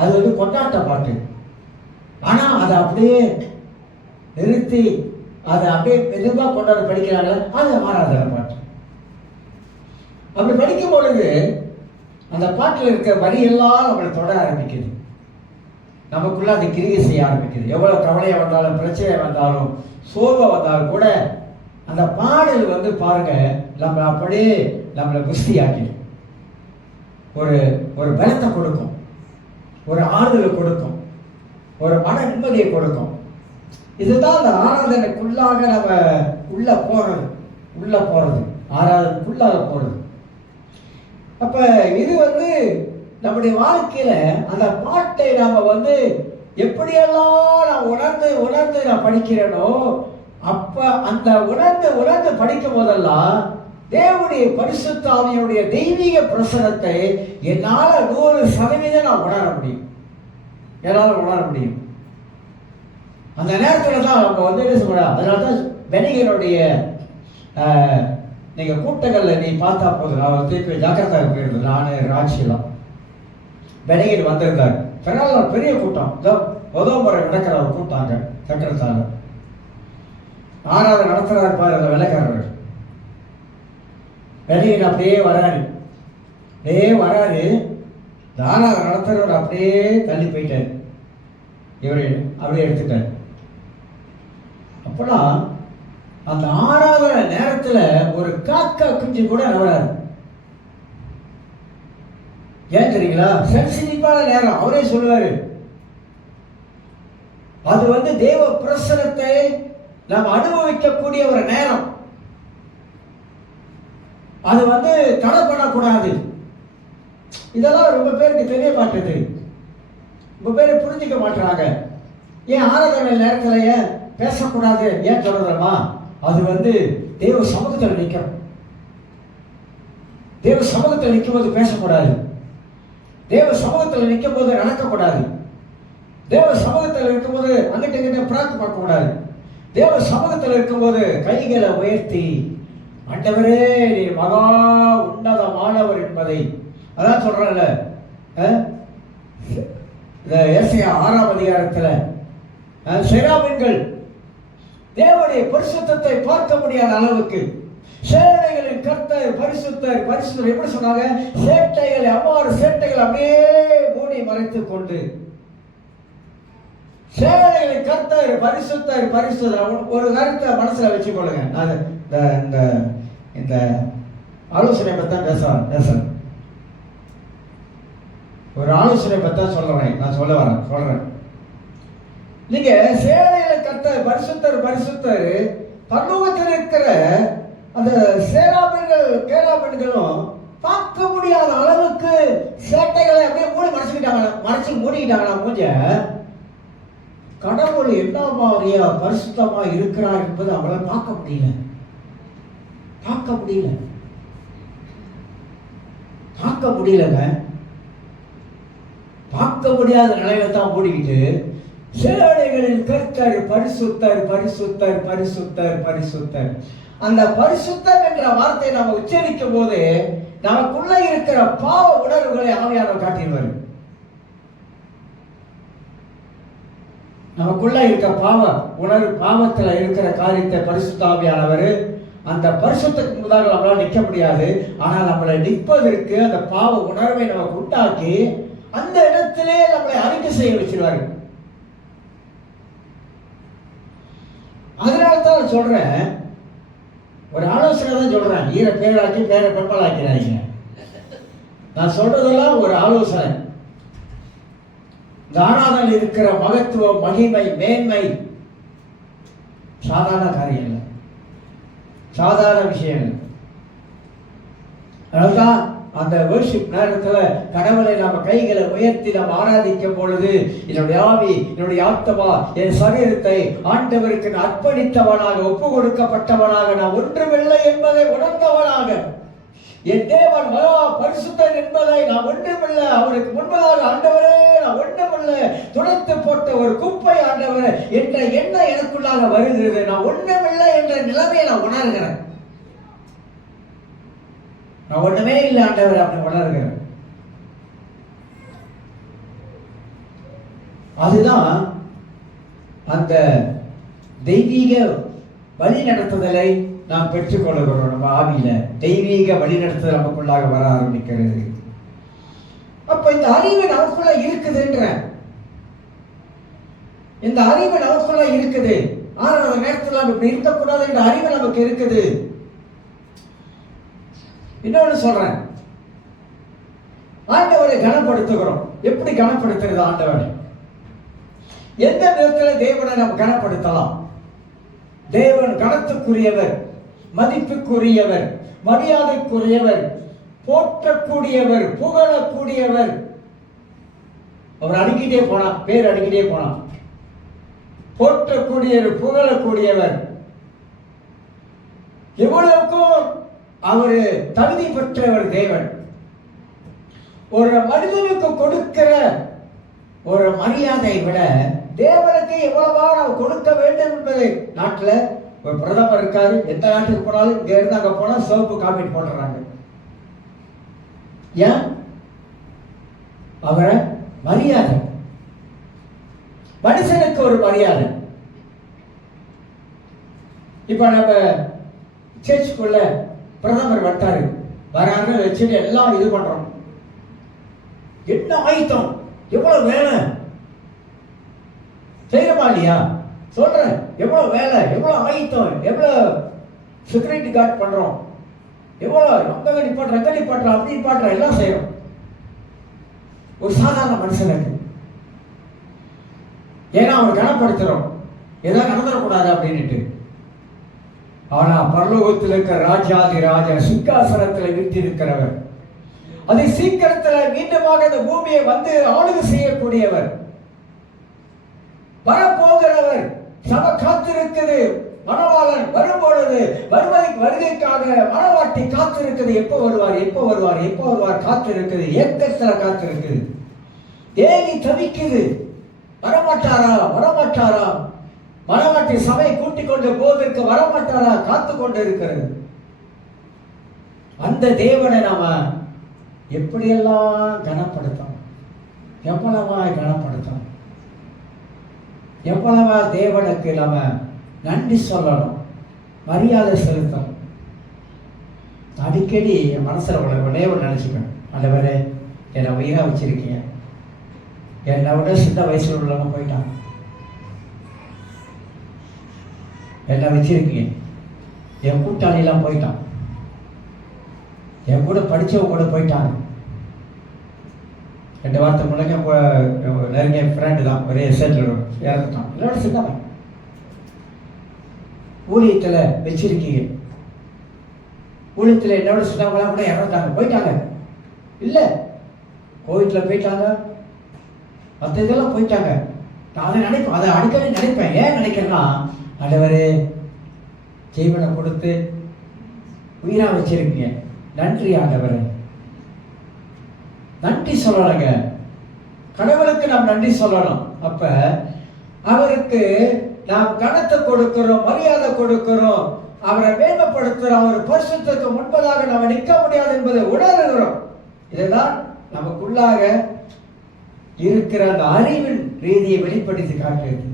அது வந்து கொண்டாட்ட பாட்டு. ஆனா அதை அப்படியே நிறுத்தி அதை அப்படியே மெதுவாக கொண்டாந்து படிக்கிறாங்க, அது ஆராதனை பாட்டு. அப்படி படிக்கும் பொழுது அந்த பாட்டில் இருக்க வரியெல்லாம் நம்மளை தொட ஆரம்பிக்குது, நமக்குள்ள அது கிரியை செய்ய ஆரம்பிக்குது. எவ்வளவு கவலையாக வந்தாலும், பிரச்சனை வந்தாலும், சோர்வாக வந்தாலும் கூட அந்த பாடல் வந்து பாருங்க, நம்ம அப்படியே நம்மளை குஸ்தியாக்கிடும். ஒரு ஒரு பலத்தை கொடுக்கும், ஒரு ஆறுதலை கொடுக்கும், ஒரு மன நிம்மதியை கொடுக்கும். இதுதான் அந்த ஆராதனைக்குள்ளாக நம்ம உள்ள போறது ஆராதனைக்குள்ளாக போறது. அப்ப இது வந்து நம்முடைய வாழ்க்கையில அந்த பாட்டை நாம வந்து எப்படியெல்லாம் நான் உணர்ந்து நான் படிக்கிறேனோ, அப்ப அந்த உணர்ந்து படிக்கும் போதெல்லாம் தேவனுடைய பரிசுத்த ஆவியினுடைய தெய்வீக பிரசனத்தை என்னால 100% நான் உணர முடியும். அந்த நேரத்தில் தான் நம்ம வந்து என்ன சொல்ற, அதனால தான் பெனிகனுடைய நீங்க கூட்டங்களில் நீ பார்த்தா போதும், நான் திருப்பி ஜாக்கிரதாக போயிருந்தேன், நான் ராட்சியெல்லாம் பெனிகன் வந்திருந்தார். பெரிய கூட்டம், முதல் முறை நடக்கிற ஒரு கூட்டாங்க சக்கரத்தாங்க ஆராதனை நடத்துறாரு பாரு அந்த வெள்ளைக்காரர். பெனிகன் அப்படியே வராரு, ஆராதனை நடத்துறவர் அப்படியே தள்ளி போயிட்டார், இவரு அப்படியே எடுத்துட்டார். அப்போனா அந்த ஆராதனை நேரத்தில் ஒரு காக்கா குஞ்சு கூட நவராது. ஏன் தெரியுங்களா? சென்சிட்டிவான நேரம். அவரே சொல்லுவாரு, அது வந்து தேவ பிரசனத்தை நாம் அனுபவிக்கக்கூடிய ஒரு நேரம். அது வந்து தடை பண்ணக்கூடாது. இதெல்லாம் ரொம்ப பேருக்கு தெரிய மாட்டேது, ரொம்ப பேர் புரிஞ்சுக்க மாட்டாங்க. ஏன் ஆராதனை நேரத்தில் ஏன் பேசக்கூடாது, ஏன் சொல்றோமா? அது வந்து தேவ சமூகத்தில் நிற்கும். தேவ சமூகத்தில் நிற்கும் போது பேசக்கூடாது, தேவ சமூகத்தில் நிற்கும் போது நடக்கக்கூடாது, தேவ சமூகத்தில் இருக்கும்போது அங்கிட்ட இங்கிட்ட பிரார்த்தனை பார்க்கக்கூடாது, தேவ சமூகத்தில் இருக்கும்போது கைகளை உயர்த்தி ஆண்டவரே நீ மகா உன்னதமானவர் என்பதை, அதான் சொல்றல ஏசாயா 6ஆம் அதிகாரத்தில் செராபீன்கள் தேவனுடைய பரிசுத்தத்தை பார்க்க முடியாத அளவுக்கு, சேட்டைகளின் கர்த்தர் பரிசுத்தர் பரிசுத்தர் எப்படி சொன்னாங்க? சேட்டைகளை சேட்டைகள் அப்படியே மூடி மறைத்துக் கொண்டு, சேட்டைகளின் கர்த்தர் பரிசுத்தர் பரிசுத்தர். ஒரு கருத்தை மனசுல வச்சு கொள்ளுங்க. நான் இந்த ஆலோசனை பத்தி தான் பேசுறேன். ஒரு ஆலோசனை பத்தி தான் சொல்றேன். நான் சொல்றேன். நீங்க சேனையில கர்த்தர் பரிசுத்தர் பரலோகத்தில் இருக்கிற அந்த கேராபீன்களும் பார்க்க முடியாத அளவுக்கு சேட்டைகளை அப்படியே மூடிக்கிட்டாங்களா மூஞ்ச. கடவுள் என்ன மாதிரியா பரிசுத்தமா இருக்கிறார் என்பது அவங்களால பார்க்க முடியலங்க. பார்க்க முடியாத நிலையில தான் மூடிக்கிட்டு சேனைகளின் கர்த்தர் பரிசுத்தர் பரிசுத்தர் பரிசுத்தர் பரிசுத்தர். அந்த பரிசுத்தம் என்ற வார்த்தையை நாம உச்சரிக்கும் போது நமக்குள்ள இருக்கிற பாவ உணர்வுகளை ஆவியானவர் காட்டிடுவார். நமக்குள்ள இருக்க பாவ உணர்வு, பாவத்துல இருக்கிற காரியத்தை பரிசுத்த ஆவியானவர் அந்த பரிசுத்தத்துக்கு முன்னாடி நம்மளால நிற்க முடியாது. ஆனால் நம்மளை நிற்பதற்கு அந்த பாவ உணர்வை நமக்கு உண்டாக்கி அந்த இடத்திலே நம்மளை அறிக்கை செய்ய வச்சிருவாரு. அதனால தான் சொல்றேன், ஒரு ஆலோசனை தான் சொல்றேன். ஈர பேராக்கி பேர பெண்பாளாக்கிறாங்க. நான் சொல்றதெல்லாம் ஒரு ஆலோசனை. தானாதல் இருக்கிற மகத்துவம், மகிமை, மேன்மை சாதாரண காரியம் இல்லை, சாதாரண விஷயம் இல்லை. அதனால்தான் அந்த வர்ஷிப் நேரத்துல கடவுளை நம்ம கைகளை உயர்த்தி நம்ம ஆராதிக்கும் பொழுது என்னுடைய ஆவி, என்னுடைய ஆத்மா, என் சரீரத்தை ஆண்டவருக்கு அர்ப்பணித்தவனாக, ஒப்பு கொடுக்கப்பட்டவனாக, நான் ஒன்றுமில்லை என்பதை உணர்ந்தவனாக, என் தேவன் மகா பரிசுத்தர் என்பதை நான் ஒன்றுமில்லை, அவருக்கு முன்பதாக ஆண்டவரே நான் ஒன்றுமில்லை, துடைத்து போட்ட ஒரு குப்பை ஆண்டவர் என்ற எண்ணம் எனக்குள்ளாக வருகிறது. நான் ஒன்றுமில்லை என்ற நிலைமையை நான் உணர்கிறேன். நான் ஒண்ணுமே இல்லை ஆண்டவர் அப்படி உணர்கிறேன். அதுதான் அந்த தெய்வீக வழி நடத்துதலை நாம் பெற்றுக்கொள்கிறோம். நம்ம ஆவியில தெய்வீக வழி நடத்துதல் நமக்குள்ளாக வர ஆரம்பிக்கிறது. அப்ப இந்த அறிவு நமக்குள்ள இருக்குதுன்ற இந்த அறிவு நமக்குள்ள இருக்குது. ஆனால் அந்த நேரத்தில் நம்ம இப்படி இருக்கக்கூடாது என்ற அறிவு நமக்கு இருக்குது. இன்னொன்னு சொல்றேன், ஆண்டவரை கனப்படுத்துகிறோம். எப்படி கனப்படுத்துறது ஆண்டவரை? எந்த நேரத்தில் தேவனை நம்ம கனப்படுத்தலாம்? தேவன் கனத்துக்குரியவர், மதிப்புக்குரியவர், மரியாதைக்குரியவர், போற்றக்கூடியவர், புகழக்கூடியவர். அவர் அடிக்கிட்டே போனா, பேர் அடிக்கிட்டே போனா. போற்றக்கூடியவர், புகழக்கூடியவர், எவ்வளவுக்கும் அவர் தகுதி பெற்றவர் தேவன். ஒரு மனிதனுக்கு கொடுக்கிற ஒரு மரியாதையை விட தேவனுக்கு எவ்வளவா நாம் கொடுக்க வேண்டும் என்பதை நாட்டில் ஒரு பிரதமர் இருக்காரு. எந்த நாட்டுக்கு போனாலும் இங்க இருந்து அங்க போனா சிவப்பு காப்பீடு போட்டுறாங்க. ஏன்? அவரை மரியாதை, மனுஷனுக்கு ஒரு மரியாதை. இப்ப நம்ம சர்ச்சுக்குள்ள பிரதமர் வட்டாரு வராங்க வச்சுட்டு எல்லாம் இது பண்றோம். என்ன ஆயுத்தம், எவ்வளவு வேலை செய்யறமா இல்லையா? சொல்றேன், எவ்வளவு வேலை, எவ்வளவு ஆயுத்தம், எவ்வளவு செக்யூரிட்டி கார்டு பண்றோம், எவ்வளவு அங்க நிப்பாட்டுற, அங்க நிப்பாட்டுற, அப்படி நிப்பாட்டுற, எல்லாம் செய்யறோம் ஒரு சாதாரண மனுஷனுக்கு. ஏன்னா அவர் கனப்படுத்துறோம், ஏதாவது நடந்துடக்கூடாது அப்படின்ட்டு. ஆனா பரலோகத்தில் இருக்கிற ராஜாதி ராஜா சிங்காசனத்தில் வீற்றிருக்கிறவர், அதை சீக்கிரத்தில் மீண்டுமாக இந்த பூமியை வந்து ஆளுகை செய்யக்கூடியவர், வரப்போகிறவர். சபை காத்திருக்குது, மணவாளன் வரும்பொழுது வருகைக்காக மணவாட்டி காத்திருக்குது. எப்போ வருவார், எப்போ வருவார், எப்போ வருவார் காத்திருக்குது, ஏக்கத்துல காத்திருக்குது. தேவி தவிக்குது, வரமாட்டாரா வரமாட்டாரா. மணவாட்டி சபை கூட்டிக் கொண்டு போவதற்கு வரமாட்டாரா, காத்து கொண்டு இருக்கிறது. அந்த தேவனை நாம எப்படியெல்லாம் கனப்படுத்தணும், எவ்வளவா கனப்படுத்தணும், எவ்வளவா தேவனுக்கு நாம நன்றி சொல்லணும், மரியாதை செலுத்தணும். அடிக்கடி என் மனசுல ஒரே ஒரு நினைச்சுக்கணும், ஆண்டவரே என்னை உயிரா வச்சிருக்கீங்க, என்னை விட சின்ன வயசுல உள்ளவங்க போயிட்டாங்க, என்னை வச்சிருக்கீங்க, என் கூட்டாளிலாம் போயிட்டான், என் கூட படித்தவங்க கூட போயிட்டாங்க. 2 வாரத்தை முன்னாடி நெருங்கிய ஃப்ரெண்டு தான், ஒரே செட்டில் இறந்துட்டான், என்னோட சின்னவன். ஊழியத்தில் வச்சிருக்கீங்க, ஊழியத்தில் என்னோட சின்னவங்களாம் கூட இறந்துட்டாங்க, போயிட்டாங்க. இல்லை, கோவிட்டில் போயிட்டாங்க, மற்ற இதெல்லாம் போயிட்டாங்க. நான் அதை நினைப்பேன், அதை அடிக்கடி நினைப்பேன். ஏன் நினைக்கிறேன்னா, ஆண்டவரே ஜீவனை கொடுத்து உயிரா வச்சிருக்கீங்க, நன்றி ஆண்டவரே. நன்றி சொல்லணுங்க, கடவுளுக்கு நாம் நன்றி சொல்லணும். அப்ப அவருக்கு நாம் கனத்தை கொடுக்கிறோம், மரியாதை கொடுக்கிறோம், அவரை மேம்படுத்துறோம். அவர் பரிசுத்தத்துக்கு முன்பதாக நாம் நிற்க முடியாது என்பதை உணர்கிறோம். இதுதான் நமக்குள்ளாக இருக்கிற அந்த அறிவின் ரீதியை வெளிப்படுத்தி காட்டுகிறது.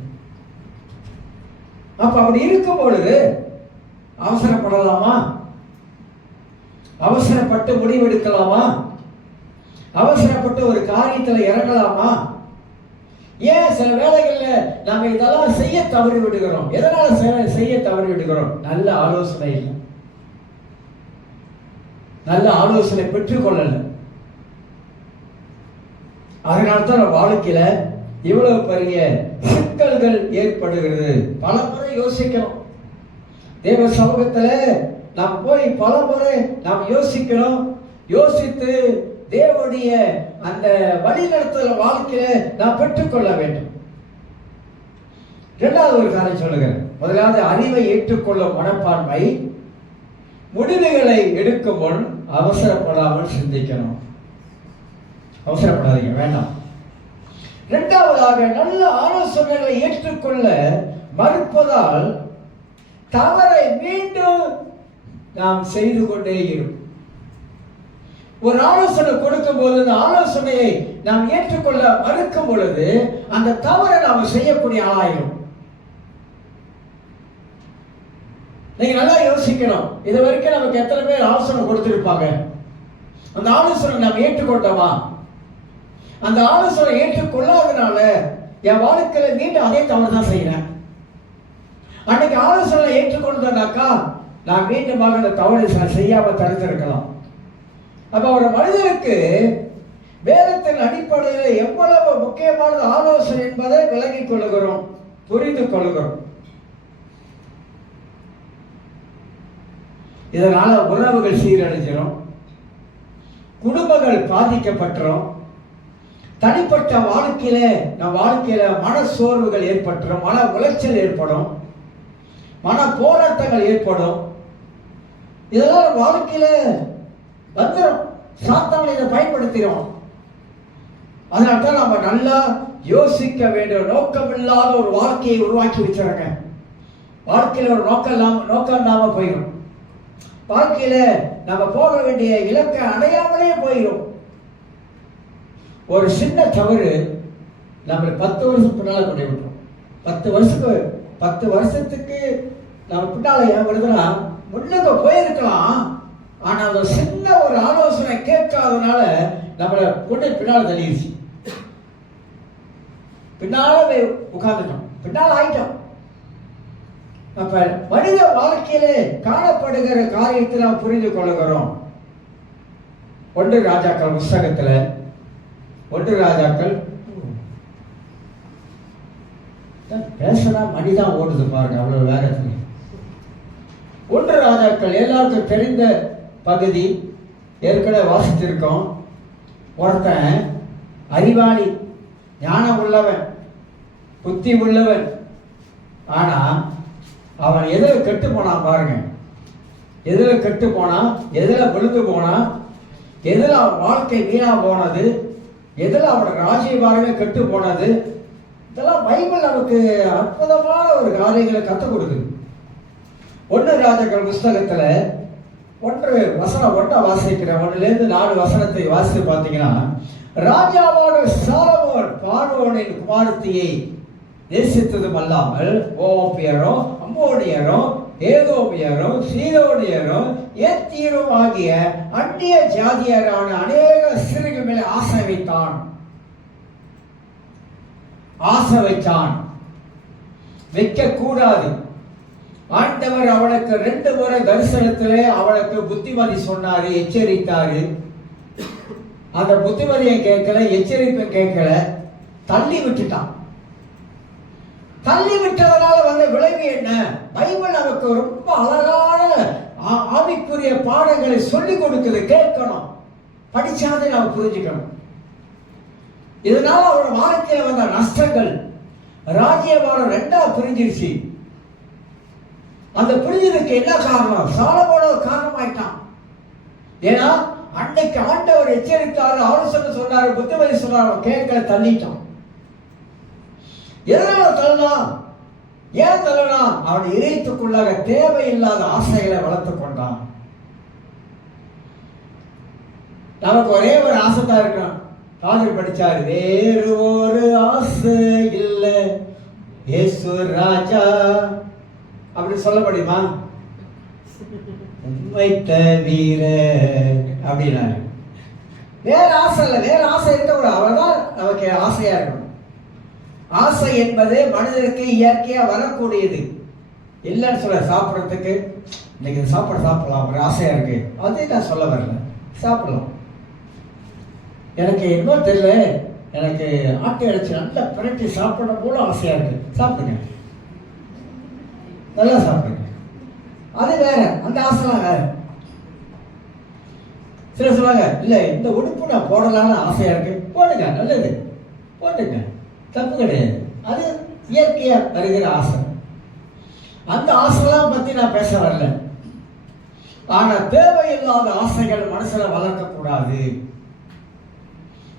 அப்ப அப்படி இருக்கும் பொழுது அவசரப்படலாமா? அவசரப்பட்டு முடிவெடுக்கலாமா? அவசரப்பட்டு ஒரு காரியத்தில் இறங்கலாமா? ஏன் சில வேளைகள்ல நாம இதெல்லாம் செய்ய தவறி விடுகிறோம்? எதனால செய்ய தவறி விடுகிறோம்? நல்ல ஆலோசனை இல்லை, நல்ல ஆலோசனை பெற்றுக்கொள்ளல. அதனால்தான் வாழ்க்கையில இவ்வளவு பெரிய சிக்கல்கள் ஏற்படுகிறது. பல முறை யோசிக்கணும், தேவ சமூகத்துல நாம் போய் பல முறை நாம் யோசிக்கணும். யோசித்து தேவனுடைய அந்த வழிநடத்துதல் வாழ்க்கையில நாம் பெற்றுக்கொள்ள வேண்டும். இரண்டாவது ஒரு காரியம் சொல்லுகிறேன். முதலாவது, அறிவை ஏற்றுக்கொள்ளும் மனப்பான்மை. முடிவுகளை எடுக்கும் முன் அவசரப்படாமல் சிந்திக்கணும். அவசரப்படாதீங்க, வேண்டாம். இரண்டாவதாக, நல்ல ஆலோசனைகளை ஏற்றுக்கொள்ள மறுப்பதால் தவறை மீண்டும் நாம் செய்து கொண்டே இருக்கும். ஒரு ஆலோசனை கொடுக்கும் போது அந்த ஆலோசனையை நாம் ஏற்றுக்கொள்ள மறுக்கும் பொழுது அந்த தவறை நாம் செய்யக்கூடிய ஆளாயிரும். நீங்க நல்லா யோசிக்கணும். இது வரைக்கும் நமக்கு எத்தனை பேர் ஆலோசனை கொடுத்திருப்பாங்க? அந்த ஆலோசனை நாம் ஏற்றுக்கொண்டோமா? அந்த ஆலோசனை ஏற்றுக்கொள்ளாதனால என் வாழ்க்கையில மீண்டும் அதே தவறு தான் செய்யறேன். அன்னைக்கு ஆலோசனை ஏற்றுக்கொண்டனாக்கா நான் மீண்டுமாக அந்த தவறு செய்யாம தடுத்திருக்கலாம். அப்ப ஒரு மனிதனுக்கு வேதத்தின் அடிப்படையில் எவ்வளவு முக்கியமானது ஆலோசனை என்பதை விளங்கிக் கொள்ளுகிறோம், புரிந்து கொள்ளுகிறோம். இதனால உறவுகள் சீரழிஞ்சிடும், குடும்பங்கள் பாதிக்கப்பட்டுரும், தனிப்பட்ட நம் வாழ்க்கையில மன சோர்வுகள் ஏற்பட்டுரும், மன உளைச்சல் ஏற்படும், மன போராட்டங்கள் ஏற்படும். இதெல்லாம் வாழ்க்கையில வந்துடும். சாத்தான் இதை பயன்படுத்திடும். அதனால்தான் நம்ம நல்லா யோசிக்க வேண்டிய நோக்கமில்லாத ஒரு வாழ்க்கையை உருவாக்கி வச்சிருங்க. வாழ்க்கையில ஒரு நோக்கம் இல்லாம போயிடும். வாழ்க்கையில நம்ம போக வேண்டிய இலக்கை அடையாமலே போயிடும். ஒரு சின்ன தவறு நம்ம 10 வருஷம் பின்னால கொண்டு விட்டுரும். 10 வருஷத்துக்கு நம்ம பின்னால ஏன் வருதுன்னா முன்னுக்கு போயிருக்கலாம். ஆனா அந்த சின்ன ஒரு ஆலோசனை கேட்காதனால நம்மளை கொண்டு பின்னால தள்ளிடுச்சு. பின்னால உட்கார்ந்துட்டோம், பின்னால ஆயிட்டோம். அப்ப மனித வாழ்க்கையிலே காணப்படுகிற காரியத்தை நாம் புரிந்து கொள்கிறோம். 1 ராஜாக்கள் புஸ்தகத்துல 1 ராஜாக்கள் பேசினா மணிதான் ஓடுது பாருங்க, அவ்வளவு வேகத்துல. 1 ராஜாக்கள் எல்லாருக்கும் தெரிந்த பகுதி, ஏற்கனவே வாசித்திருக்கோம். ஒருத்தன் அறிவாளி, ஞானம் உள்ளவன், புத்தி உள்ளவன். ஆனா அவன் எதுல கெட்டு போனான் பாருங்க. எதுல கெட்டு போனான், எதுல விழுந்து போனான், எதுல அவன் வாழ்க்கை வீணா போனது, எதுல அவனோட ராஜ்யபாரமே கெட்டு போனது. இதெல்லாம் பைபிள் நமக்கு அற்புதமான ஒரு காரியங்களை கற்றுக் கொடுக்குது. 1 ராஜாக்கள் புஸ்தகத்துல 1 வசனம் 1 வாசிக்கிறேன். 1லேருந்து 4 வசனத்தை வாசித்து பார்த்தீங்கன்னா, ராஜாவான சாலமோன் பார்வோனின் குமாரத்தியை நேசித்ததும் அல்லாமல் ஓபியரும் அம்மோனியரும் ஏதோமியரும் சீதோனியரும் ஏத்தியரும் ஆகிய அந்நிய ஜாதியரான அநேக ஸ்திரீகள் மேலே ஆசை வைத்தான். வைக்க கூடாது. ஆண்டவர் அவனுக்கு 2 முறை தரிசனத்திலே அவனுக்கு புத்திமதி சொன்னாரு, எச்சரித்தாரு. அந்த புத்திமதியை கேட்கல, எச்சரிப்பை கேட்கல, தள்ளி விட்டுட்டான். தள்ளி விட்டதனால வந்த விளைவு என்ன? பைபிள் நமக்கு ரொம்ப அழகான ஆவிக்குரிய பாடங்களை சொல்லிக் கொடுக்குது. கேட்கணும், படிச்சாதே நம்ம புரிஞ்சுக்கணும். இதனால அவரோட வாழ்க்கையில வந்த நஷ்டங்கள், ராஜ்யபாரம் 2ஆ பிரிஞ்சிருச்சு. அந்த பிரிஞ்சதுக்கு என்ன காரணம்? சாலமோன் காரணமாயிட்டான். ஏன்னா அன்னைக்கு ஆண்டவர் எச்சரித்தாரு, ஆலோசனை சொன்னாரு, புத்திமதி சொன்னாரு, கேட்கல, தள்ளிட்டான். எதனால தள்ளலாம்? ஏன் தள்ளலாம்? அவன் இதயத்துக்குள்ளாக தேவையில்லாத ஆசைகளை வளர்த்துக் கொண்டான். நமக்கு ஒரே ஒரு ஆசை தான் இருக்கணும். காதல் படிச்சாரு, வேறு ஒரு ஆசை இல்லை இயேசு ராஜா அப்படி சொல்ல முடியுமா? உண்மை தவிர அப்படின்னாரு. வேற ஆசை இல்லை, வேற ஆசை இருக்கக்கூடாது. அவர்தான் நமக்கு ஆசையா இருக்கணும். ஆசை என்பது மனிதனுக்கு இயற்கையா வரக்கூடியது. இல்லைன்னு சொல்ல, சாப்பிட்றதுக்கு இன்னைக்கு சாப்பிடலாம் ஒரு ஆசையா இருக்கு, அதே நான் சொல்ல வரல. சாப்பிடலாம். எனக்கு இன்னும் தெரியல, எனக்கு ஆட்டு இறைச்சி நல்லா பிரட்டி சாப்பிட போல ஆசையா இருக்கு, சாப்பிடுங்க, நல்லா சாப்பிடுங்க. அது வேற, அந்த ஆசைலாம் வேற. சில சொல்லுவாங்க, இல்லை இந்த உடுப்பு நான் போடலான்னு ஆசையா இருக்கு, போடுங்க, நல்லது, போட்டுங்க, தப்பு கிடையாது. அது இயற்கையா வருகிற ஆசை. அந்த ஆசைலாம் பத்தி நான் பேச வரல. ஆனா தேவையில்லாத ஆசைகள் மனசுல வளர்க்க கூடாது.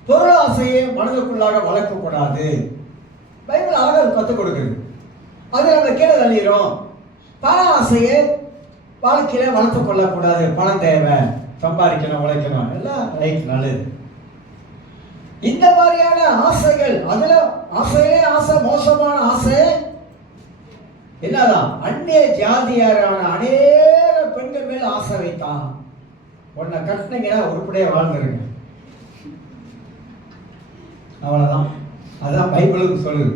பொருள் ஆசையை மனதுக்குள்ளாக வளர்க்க கூடாது. பைபிள் அழகாக கற்றுக் கொடுக்குது. அது நம்ம கீழே தள்ளிடும். பண ஆசையை வாழ்க்கையில வளர்த்து கொள்ளக்கூடாது. பணம் தேவை, சம்பாதிக்கணும், உழைக்கணும், எல்லாம் ரைட், நல்லது. இந்த மாதிரியான ஆசைகள், அதுல ஆசையே ஆசை, மோசமான ஆசை. என்னதான் அந்நிய ஜாதியாரான அநேக பெண்கள் மேல ஆசை வைத்தான். உன்னை கட்டினீங்கன்னா உருப்படியா வாழ்ந்துருங்க, அவ்வளவுதான். அதான் பைபிளுக்கு சொல்லுது.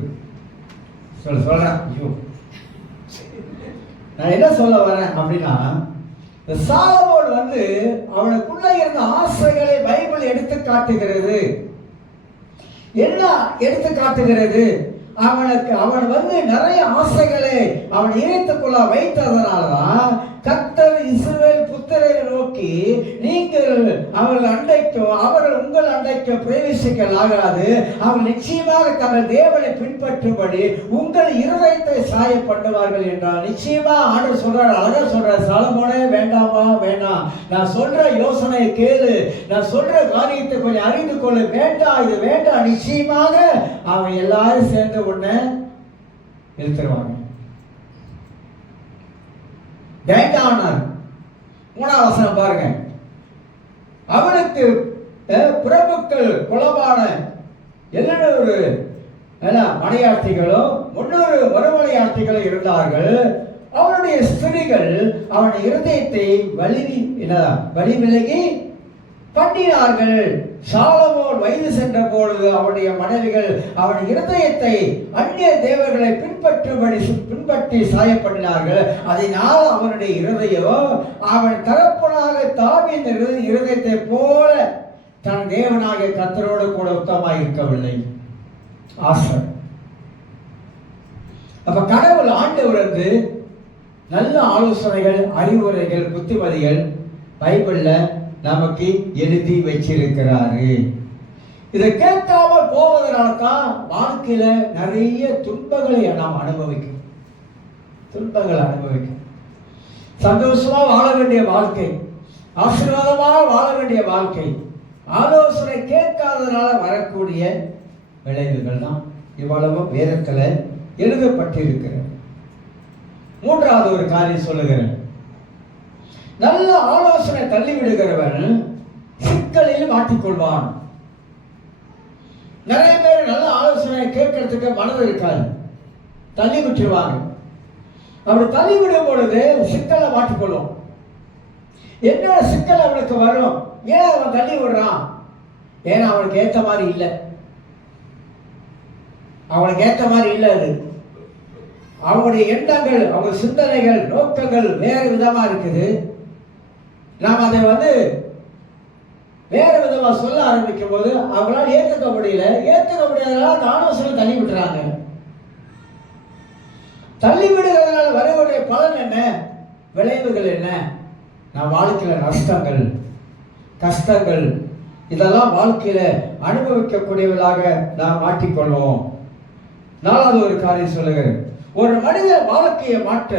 சொல்றேன். ஐயோ, நான் என்ன சொல்ல வரேன் அப்படின்னா, சாலமோன் வந்து அவனுக்குள்ள இருந்த ஆசைகளை பைபிள் எடுத்து காட்டுகிறது. என்ன எடுத்து காட்டுகிறது? அவன் வந்து நிறைய ஆசைகளை அவன் இணைத்துக்கொள்ள வைத்ததனாலதான் கர்த்தர் இஸ்ரவேல் புத்திரரை நோக்கி, நீங்கள் அவர்கள் அண்டைக்கும் அவர்கள் உங்கள் அண்டைக்கும் பிரவேசிக்கலாகாது, அவர்கள் நிச்சயமாக தங்கள் தேவனை பின்பற்றும்படி உங்கள் இருதயத்தை சாய பண்ணுவார்கள் என்றார். நிச்சயமா ஆண்டவர் சொல்றாரு, அழகா சொல்றாரு, சாலமோனே வேண்டாமா வேண்டாம், நான் சொல்ற யோசனையை கேளு, நான் சொல்ற காரியத்தை கொஞ்சம் அறிந்து கொள்ளு, வேண்டாம் இது வேண்டாம், நிச்சயமாக அவன் எல்லாரும் சேர்ந்து உன்னை இழுத்துருவாங்க. வேண்டானார். 3ஆம் வசனம் பாருங்க. அவனுக்கு பிரபுக்கள் குலமான 700 மனையாட்சிகளும் 300 மறுமனையாட்சிகளும் இருந்தார்கள். அவனுடைய ஸ்திரீகள் அவன் இருதயத்தை வழி விலகி பண்ணினார்கள். சாலமோன் வயது சென்ற பொழுது அவனுடைய மனைவிகள் அவன் இருதயத்தை அந்நிய தேவர்களை பின்பற்றி சாயப்பட்டினார்கள். அதனால் அவனுடைய இருதயம் அவன் தகப்பனாக தாவீதின் இருதயத்தை போல தன் தேவனாகிய கர்த்தரோடு கூட உத்தமமாக இருக்கவில்லை. ஆசை. அப்ப கடவுள் ஆண்டவர் வந்து நல்ல ஆலோசனைகள், அறிவுரைகள், புத்திமதிகள் பைபிள்ல நமக்கு எழுதி வச்சிருக்கிறாரு. இதை கேட்காம போவதனால தான் வாழ்க்கையில நிறைய துன்பங்களை நாம் அனுபவிக்கும். சந்தோஷமா வாழ வேண்டிய வாழ்க்கை, ஆசீர்வாதமாக வாழ வேண்டிய வாழ்க்கை, ஆலோசனை கேட்காதனால வரக்கூடிய விளைவுகள் தான் இவ்வளவு வேதத்துல எழுதப்பட்டிருக்கிறது. 3வது ஒரு காரியம் சொல்லுகிறேன். நல்ல ஆலோசனை தள்ளிவிடுகிறவன் சிக்கலில் மாட்டிக்கொள்வான். நிறைய பேர் நல்ல ஆலோசனை கேட்கறதுக்கு மனது இருக்காது, தள்ளி விட்டுருவாங்க. அப்படி தள்ளிவிடும் பொழுது சிக்கலை மாட்டிக்கொள்ளும். என்ன சிக்கல் அவனுக்கு வரும்? ஏன் அவன் தள்ளி விடுறான்? ஏன்னா அவனுக்கு ஏற்ற மாதிரி இல்லை. அது அவங்களுடைய எண்ணங்கள், அவங்க சிந்தனைகள், நோக்கங்கள் வேறு விதமா இருக்குது. நாம் அதை வந்து வேறு விதமா சொல்ல ஆரம்பிக்கும் போது அவங்களால ஏற்றுக்க முடியாதனால அந்த ஆலோசனை தள்ளி விட்டுறாங்க. தள்ளி விடுகிறதுனால வரக்கூடிய பலன் என்ன, விளைவுகள் என்ன? நான் வாழ்க்கையில நஷ்டங்கள், கஷ்டங்கள், இதெல்லாம் வாழ்க்கையில அனுபவிக்கக்கூடியவர்களாக நாம் மாற்றிக்கொள்வோம். 4வது ஒரு காரியம் சொல்லுகிறேன். ஒரு மனித வாழ்க்கையை மாற்ற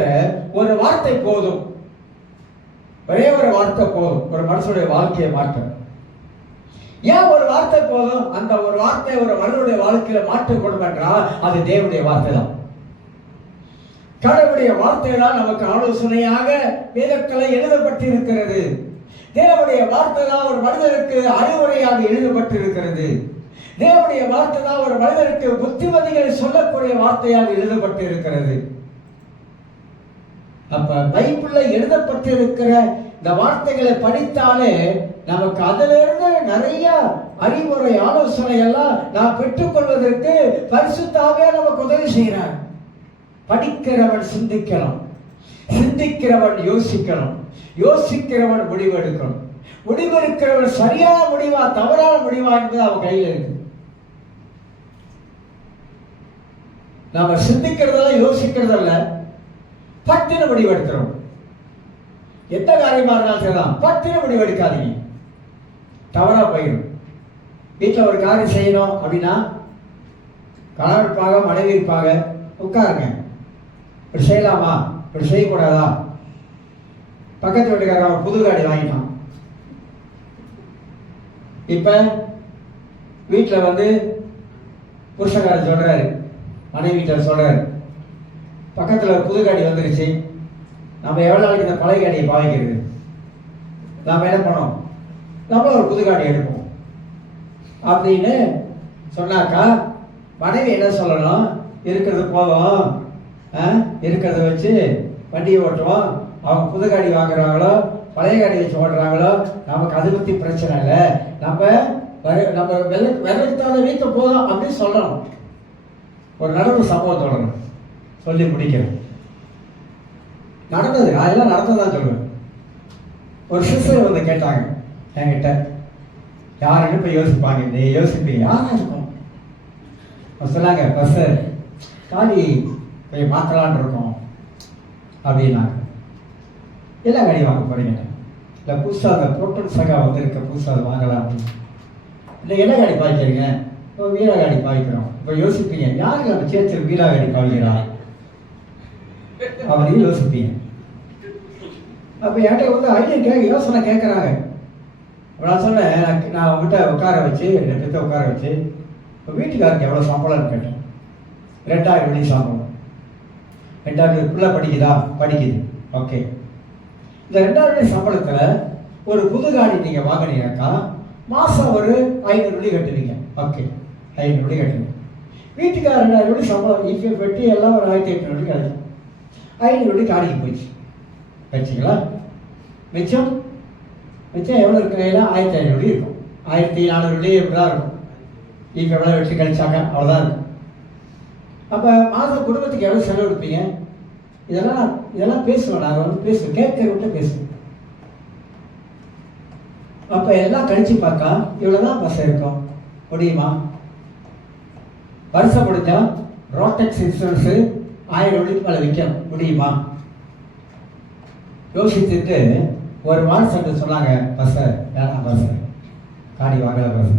ஒரு வார்த்தை போதும். ஒரே ஒரு வார்த்தை போதும் ஒரு மனுஷனுடைய வாழ்க்கையை மாற்ற. ஏன் ஒரு வார்த்தை போதும்? அந்த ஒரு வார்த்தை ஒரு மனிதனுடைய வாழ்க்கையில மாற்றப்படும் என்றால் அது தேவனுடைய வார்த்தை தான். கடவுளுடைய வார்த்தை தான் நமக்கு ஆலோசனையாக வேதக்கலை எழுதப்பட்டிருக்கிறது. தேவனுடைய வார்த்தை தான் ஒரு மனிதனுக்கு அறிவுரையாக எழுதப்பட்டிருக்கிறது. தேவனுடைய வார்த்தை தான் ஒரு மனிதனுக்கு புத்திமதிகளை சொல்லக்கூடிய வார்த்தையாக எழுதப்பட்டிருக்கிறது. அப்ப பைபிள்ல எழுதப்பட்டிருக்கிற இந்த வார்த்தைகளை படித்தாலே நமக்கு அதிலிருந்து நிறைய அறிவுரை, ஆலோசனை எல்லாம் நாம் பெற்றுக்கொள்வதற்கு பரிசுத்த ஆவியானவர் நமக்கு உதவி செய்கிறார். படிக்கிறவன் சிந்திக்கணும், சிந்திக்கிறவன் யோசிக்கணும், யோசிக்கிறவன் முடிவெடுக்கணும், முடிவெடுக்கிறவன் சரியான முடிவா தவறான முடிவா என்பது அவன் கையில் இருக்கு. நாம சிந்திக்கிறதெல்லாம் யோசிக்கிறதல்ல, பட்டின முடிவெடுக்கிறோம். எந்த காரியமா இருந்தாலும் சரிதான், பட்டின முடிவெடுக்காதீங்க, தவறா போயிடும். வீட்டில் ஒரு காரியம் செய்யணும் அப்படின்னா கணவர் இருப்பாங்க, மனைவி இருப்பாங்க, உட்காருங்க, இப்படி செய்யலாமா, இப்படி செய்யக்கூடாதா? பக்கத்து வீட்டுக்காரன் அவன் புது காடி வாங்கிட்டான். இப்ப வீட்டில் வந்து புருஷக்காரர் சொல்றாரு, மனைவி வீட்டில் சொல்றாரு, பக்கத்தில் ஒரு புது காடி வந்துருச்சு, நம்ம எவ்வளோ நாளைக்கு இந்த பழைய காடியை பாவிக்கிறது? நாம் என்ன பண்ணோம்? நம்மளும் ஒரு புது காடி எடுப்போம் அப்படின்னு சொன்னாக்கா மனைவி என்ன சொல்லணும்? இருக்கிறது போதும், இருக்கிறத வச்சு வண்டியை ஓட்டுவோம். அவங்க புது காடி வாங்குறாங்களோ பழைய காடி வச்சு ஓடுறாங்களோ நமக்கு அதை பற்றி பிரச்சனை இல்லை. நம்ம விலைத்தாத வீட்டை போதும் அப்படின்னு சொல்லணும். ஒரு நடந்த சம்பவத்தோட சொல்லி முடிக்கிறேன். நடந்தது, நான் எல்லாம் நடந்ததான் சொல்லுவேன். ஒரு சிஸ்டர் வந்து கேட்டாங்க என்கிட்ட, யாருன்னு போய் யோசிப்பாங்க, நீ யோசிப்பீங்க யாரா இருக்கும். சொன்னாங்க, பஸ்ஸு காடி போய் மாற்றலான் இருக்கோம் அப்படின்னாங்க. எல்லா காடி வாங்க போறீங்க? இல்லை புதுசாக அந்த புரோட்டோன் சகா வந்துருக்க புதுசாக அதை வாங்கலாம் அப்படின்னு. இல்லை என்ன காடி பாய்க்கிறீங்க? இப்போ வீரா காடி பாய்க்கிறோம். இப்போ யோசிப்பீங்க, யாருக்கு நம்ம சேர்த்து வீரா காடி பாய்க்கிறா அப்படின்னு யோசிப்பீங்க. அப்போ என்கிட்ட வந்து ஐடியா யோசனை கேட்குறாங்க. நான் சொன்னேன், நான் அவங்ககிட்ட உட்கார வச்சு 2 பேர்த்த உட்கார வச்சு, இப்போ வீட்டுக்காருக்கு எவ்வளோ சம்பளம்னு கேட்டேன். 2000 வெள்ளி சம்பளம். 2000 பிள்ளை படிக்குதா? படிக்குது. ஓகே, இந்த 2000 வெள்ளி சம்பளத்தில் ஒரு புது காடி நீங்கள் வாங்கினீங்கன்னாக்கா மாதம் ஒரு 500 வெள்ளி கட்டுவீங்க. ஓகே, 500 வெள்ளி கட்டுவீங்க. வீட்டுக்கார 2000 வெள்ளி சம்பளம் ஈஃபியை பெட்டி எல்லாம் ஒரு 1800 வெள்ளி கிடைக்கும். 500 வெள்ளி காடிக்கு போயிடுச்சு வச்சுங்களா. மிச்சம் எவ்வளோ இருக்கு கையில்? 1500 வெள்ளி இருக்கும். 1400 வெள்ளி இப்படி தான் இருக்கும். ஈஃபி எவ்வளோ வெட்டி கழிச்சாங்க அவ்வளோதான் இருக்கும். அப்போ மாதம் குடும்பத்துக்கு எவ்வளோ செலவு எடுப்பீங்க? இதெல்லாம் பேசுவேன். நாங்கள் வந்து பேசுவேன், கேட்க விட்டு பேசுவேன். அப்போ எல்லாம் கழிச்சு பார்த்தா இவ்வளோதான் பஸ் இருக்கும். முடியுமா? வருஷம் முடிஞ்சா ரோட்டெக்ஸ் இன்சூரன்ஸு 1000 வெள்ளிக்கு மேலே விற்கணும். முடியுமா? யோசிச்சுட்டு ஒரு வாரம் சென்று சொன்னாங்க, பஸ்ஸை வேணாம், பஸ்ஸு காடி வாங்கல பஸ்.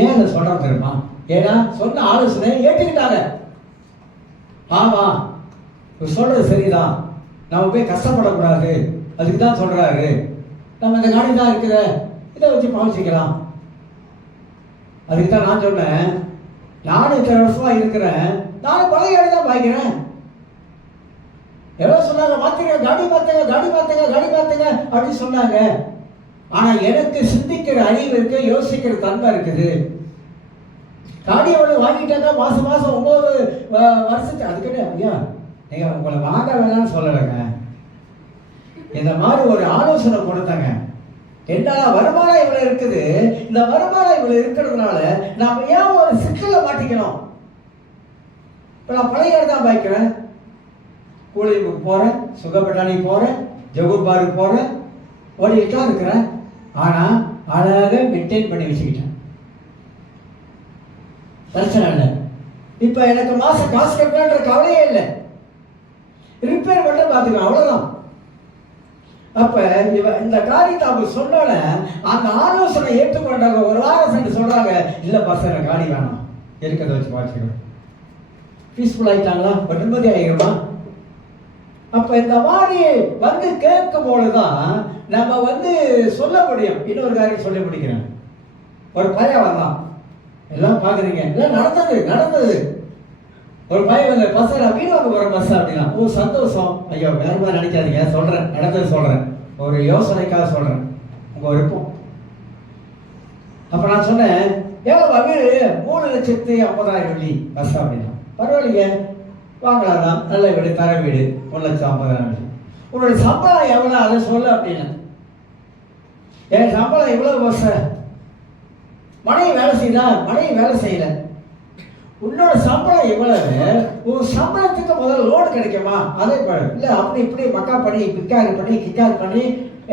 ஏன் அதை சொல்கிறோம் தெரியுமா? ஏன்னா சொன்ன ஆலோசனை ஏற்றுக்கிட்டாங்க. ஆமாம், சொல்கிறது சரிதான், நம்ம போய் கஷ்டப்படக்கூடாது, அதுக்கு தான் சொல்கிறாரு. நம்ம இந்த காடி தான் இருக்குத, இதை வச்சு பாவிச்சிக்கலாம். அதுக்கு தான் நான் சொன்னேன், நானும் இத்தனை வருஷமாக இருக்கிறேன், நானும் பழைய காடி தான் பாய்க்கிறேன். எவ்வளோ சொன்னாங்க, மாற்றுங்க காடி மாற்றுங்க, காடி மாற்றுங்க, காடி மாற்றுங்க அப்படின்னு சொன்னாங்க. ஆனால் எனக்கு சிந்திக்கிற அறிவு இருக்கு, யோசிக்கிற தன்மை இருக்குது. காடி எவ்வளோ வாங்கிட்டாங்க, மாதம் 9 வருஷத்துக்கு. அதுக்கிட்ட ஐயா நீங்கள் உங்களை வாங்க வேணாம்னு சொல்லலைங்க, இந்த மாதிரி ஒரு ஆலோசனை கொடுத்தாங்க. என்னால் வருமானம் இவ்வளோ இருக்குது, இந்த வருமானம் இவ்வளோ இருக்கிறதுனால நாம் ஏன் ஒரு சிக்கலை மாட்டிக்கணும்? இப்போ நான் பழைய தான் பாய்க்கிறேன், கூலிக்கு போகிறேன், சுகப்பட்டாணி போகிறேன், ஜகூர் பாருக்கு போகிறேன், ஓடிக்கிட்டு தான் இருக்கிறேன். ஆனால் அழகாக மெயின்டைன் பண்ணி வச்சுக்கிட்டேன், பிரச்சனை இல்லை. இப்போ எனக்கு மாதம் காசு கட்டணுன்ற கவலையே இல்லை, ரிப்பேர் மட்டும் பார்த்துக்கலாம், அவ்வளோதான். அப்போ இந்த காரியத்தை அவங்க சொன்னால அந்த ஆலோசனை ஏற்றுக்கொண்டாங்க. ஒரு வாரம் சென்று சொல்கிறாங்க, இல்லை பஸ் எனக்கு காடி வேணாம், இருக்கிறத வச்சு பார்த்துக்கிறோம். பீஸ்ஃபுல் ஆகிட்டாங்களா? ஒரு நிம்மதி ஆகிடுமா? அப்போ இந்த மாதிரி வந்து கேட்கும் பொழுதுதான் நம்ம வந்து சொல்ல முடியும். இன்னொரு காரியம் சொல்லி முடிக்கிறேன். ஒரு பையன் வந்தான், எல்லாம் பார்க்குறீங்க, எல்லாம் நடந்தது. ஒரு பையன் வந்து பஸ் நான் வீடு வாங்க போகிறேன் பஸ் அப்படின்னா, ஓ சந்தோஷம், ஐயோ வேறு மாதிரி நினைக்காதீங்க, சொல்கிறேன், நடந்தது சொல்கிறேன், ஒரு யோசனைக்காக சொல்கிறேன், உங்கள் விருப்பம். அப்போ நான் சொன்னேன், எவ்வளோ வீடு? 3,50,000 வெள்ளி பஸ் அப்படின்னா. பரவாயில்லைங்க, வாங்கலாம் தான், நல்ல வீடு, தர வீடு, 1,50,000 வெள்ளி. உன்னோட சம்பளம் எவ்வளோ அதை சொல்லு அப்படின்னு. என் சம்பளம் எவ்வளோ பஸ்? மனைவி வேலை செய்யல, மனைவி வேலை செய்யல. உன்னோட சம்பளம் எவ்வளவு? உன் சம்பளத்துக்கு முதல்ல லோடு கிடைக்குமா? அதே போல இல்லை, அப்படி இப்படி மக்கா பண்ணி கிக்கார் பண்ணி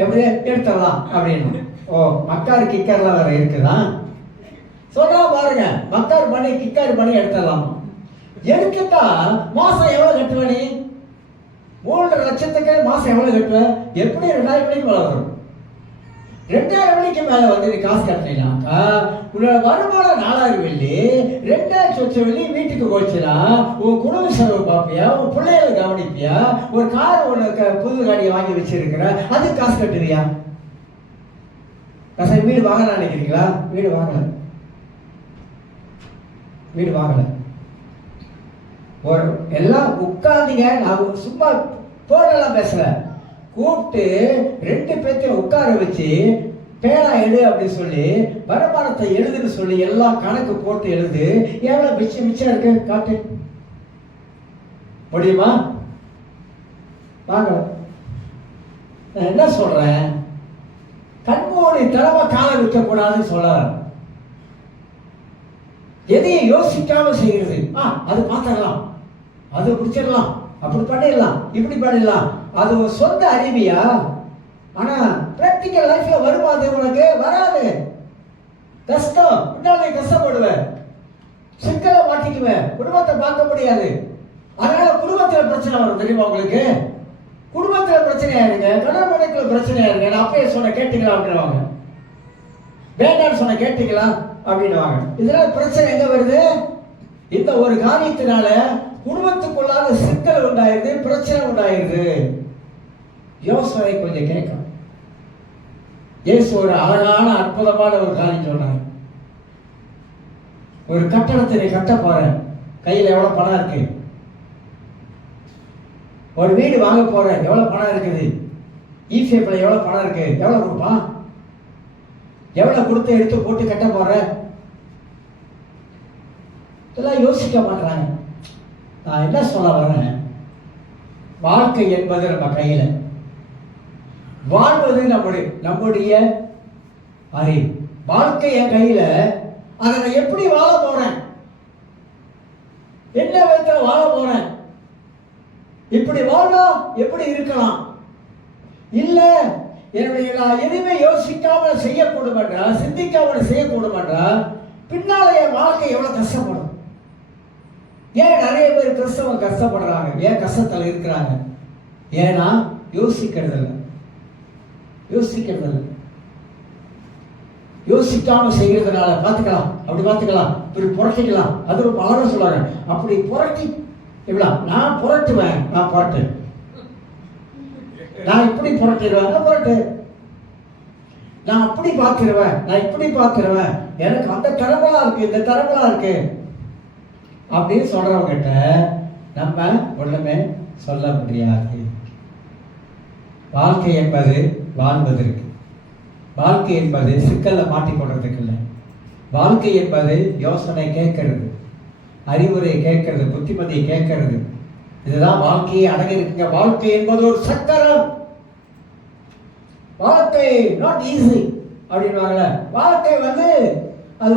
எப்படியே எடுத்துடலாம் அப்படின்னு. ஓ, மக்காரு கிக்கார்லாம் வேற இருக்குதா? சொல்றா பாருங்க, மக்கார் பண்ணி கிக்கார் பண்ணி எடுத்துடலாம். எடுத்துட்டா மாசம் எவ்வளவு கட்டுவ நீ? 3 லட்சத்துக்கு மாசம் எவ்வளவு கட்டுவ? எப்படி 2000 வெள்ளிக்கு மேல வரும். 2000 வெள்ளிக்கு மேல வந்து நீ காசு கட்டினாக்கா உன்னோட வருமானம் 4000 வெள்ளி, 2000 வெள்ளி வீட்டுக்கு போச்சுன்னா உன் குடும்ப செலவு பார்ப்பியா, உன் பிள்ளைகளை கவனிப்பியா, ஒரு கார் உனக்கு புது காடியை வாங்கி வச்சிருக்கிற, அதுக்கு காசு கட்டுவியா? கசை வீடு வாங்கலாம் நினைக்கிறீங்களா? வீடு வாங்கல. எல்லாம் உட்கார்ந்தீங்க, நான் சும்மா போடலாம் பேசல, கூப்பிட்டு 2 பேர்த்தையும் உட்கார வச்சு பேனா எடு அப்படின்னு சொல்லி வருமானத்தை எழுதுன்னு சொல்லி எல்லாம் கணக்கு போட்டு எழுது. எவ்வளோ மிச்சம் இருக்கு காட்டு. முடியுமா? வாங்க. நான் என்ன சொல்றேன், கண்மூடி தலைமை கால வைக்கக்கூடாதுன்னு சொல்ல. எதையும் யோசிக்காம செய்யறது, அது பார்த்துடலாம், அது பிடிச்சிடலாம், அப்படி பண்ணிடலாம், இப்படி பண்ணிடலாம், அது ஒரு சொந்த அறிவியா? ஆனா பிராக்டிக்கல் லைஃப்ல வருமா? அது உனக்கு வராது. கஷ்டம், பின்னாலே கஷ்டப்படுவேன், சிக்கலை மாட்டிக்குவேன், குடும்பத்தை பார்க்க முடியாது. அதனால குடும்பத்துல பிரச்சனை வரும். தெரியுமா உங்களுக்கு? குடும்பத்துல பிரச்சனையா இருங்க, கணவன் மனைவிக்குள்ள பிரச்சனையா இருங்க. நான் அப்பயே சொன்ன கேட்டீங்களா அப்படின்னுவாங்க, வேண்டான்னு சொன்ன கேட்டீங்களா அப்படின்னுவாங்க. இதனால பிரச்சனை எங்க வருது? இந்த ஒரு காரியத்தினால குடும்பத்துக்குள்ளாக சிக்கல் உண்டாயிருது, பிரச்சனை உண்டாயிருது. யோசனை கொஞ்சம் கேட்கணும். இயேசு ஒரு அழகான அற்புதமான ஒரு காரியம் சொன்னார். ஒரு கட்டடத்தை கட்ட போற, கையில் எவ்வளவு பணம் இருக்கு? ஒரு வீடு வாங்க போற, எவ்வளவு பணம் இருக்குது? இஃபேப்ல எவ்வளவு பணம் இருக்கு? எவ்வளவு கொடுப்பான்? எவ்வளவு கொடுத்து எடுத்து போட்டு கட்ட போற? இதெல்லாம் யோசிக்க மாட்டாங்க. நான் என்ன சொல்ல வரேன், வாழ்க்கை என்பது நம்ம கையில, வாழ்வது நம்முடைய அறிவு. வாழ்க்கை என் கையில, அதை நான் எப்படி வாழ போறேன், என்ன விதத்தில் வாழ போறேன், இப்படி வாழா எப்படி இருக்கலாம், இல்ல என்னுடைய நான் எதுவுமே யோசிக்காம செய்யக்கூடும் என்றால், சிந்திக்காமல் செய்யக்கூடும் என்றால், பின்னால என் வாழ்க்கை எவ்வளவு கஷ்டப்படும். ஏன் நிறைய பேர் கிறிஸ்தவ கஷ்டப்படுறாங்க? ஏன் கஷ்டத்தில் இருக்கிறாங்க? ஏன்னா யோசிக்கிறது இல்லை, யோசிக்காம செய்யறதுனால பார்த்துக்கலாம், அப்படி பார்த்துக்கலாம், இப்படி புரட்டிக்கலாம். அது ஒரு பலரும் சொல்றாங்க, அப்படி புரட்டி இவ்வளவு நான் புரட்டுவேன், நான் புரட்டு, நான் இப்படி புரட்டிடுவேன், நான் புரட்டு, நான் அப்படி பார்த்துருவேன், நான் இப்படி பார்த்துருவேன், எனக்கு அந்த தரமெல்லாம் இருக்கு, இந்த தரமெல்லாம் இருக்கு அப்படின்னு சொல்றவங்கிட்ட நம்ம ஒண்ணுமே சொல்ல முடியாது. வாழ்க்கை என்பது வாழ்வதற்கு, வாழ்க்கை என்பது சிக்கல்ல மாட்டிக்கொள்றதுக்கு இல்லை. வாழ்க்கை என்பது யோசனை கேட்கறது, அறிவுரை கேட்கறது, புத்திமதியை கேட்கறது. இதுதான் வாழ்க்கையை அடங்கி இருக்குங்க. வாழ்க்கை என்பது ஒரு சக்கரம். வாழ்க்கை நாட் ஈஸி அப்படின்வாங்கல்ல, வாழ்க்கை அது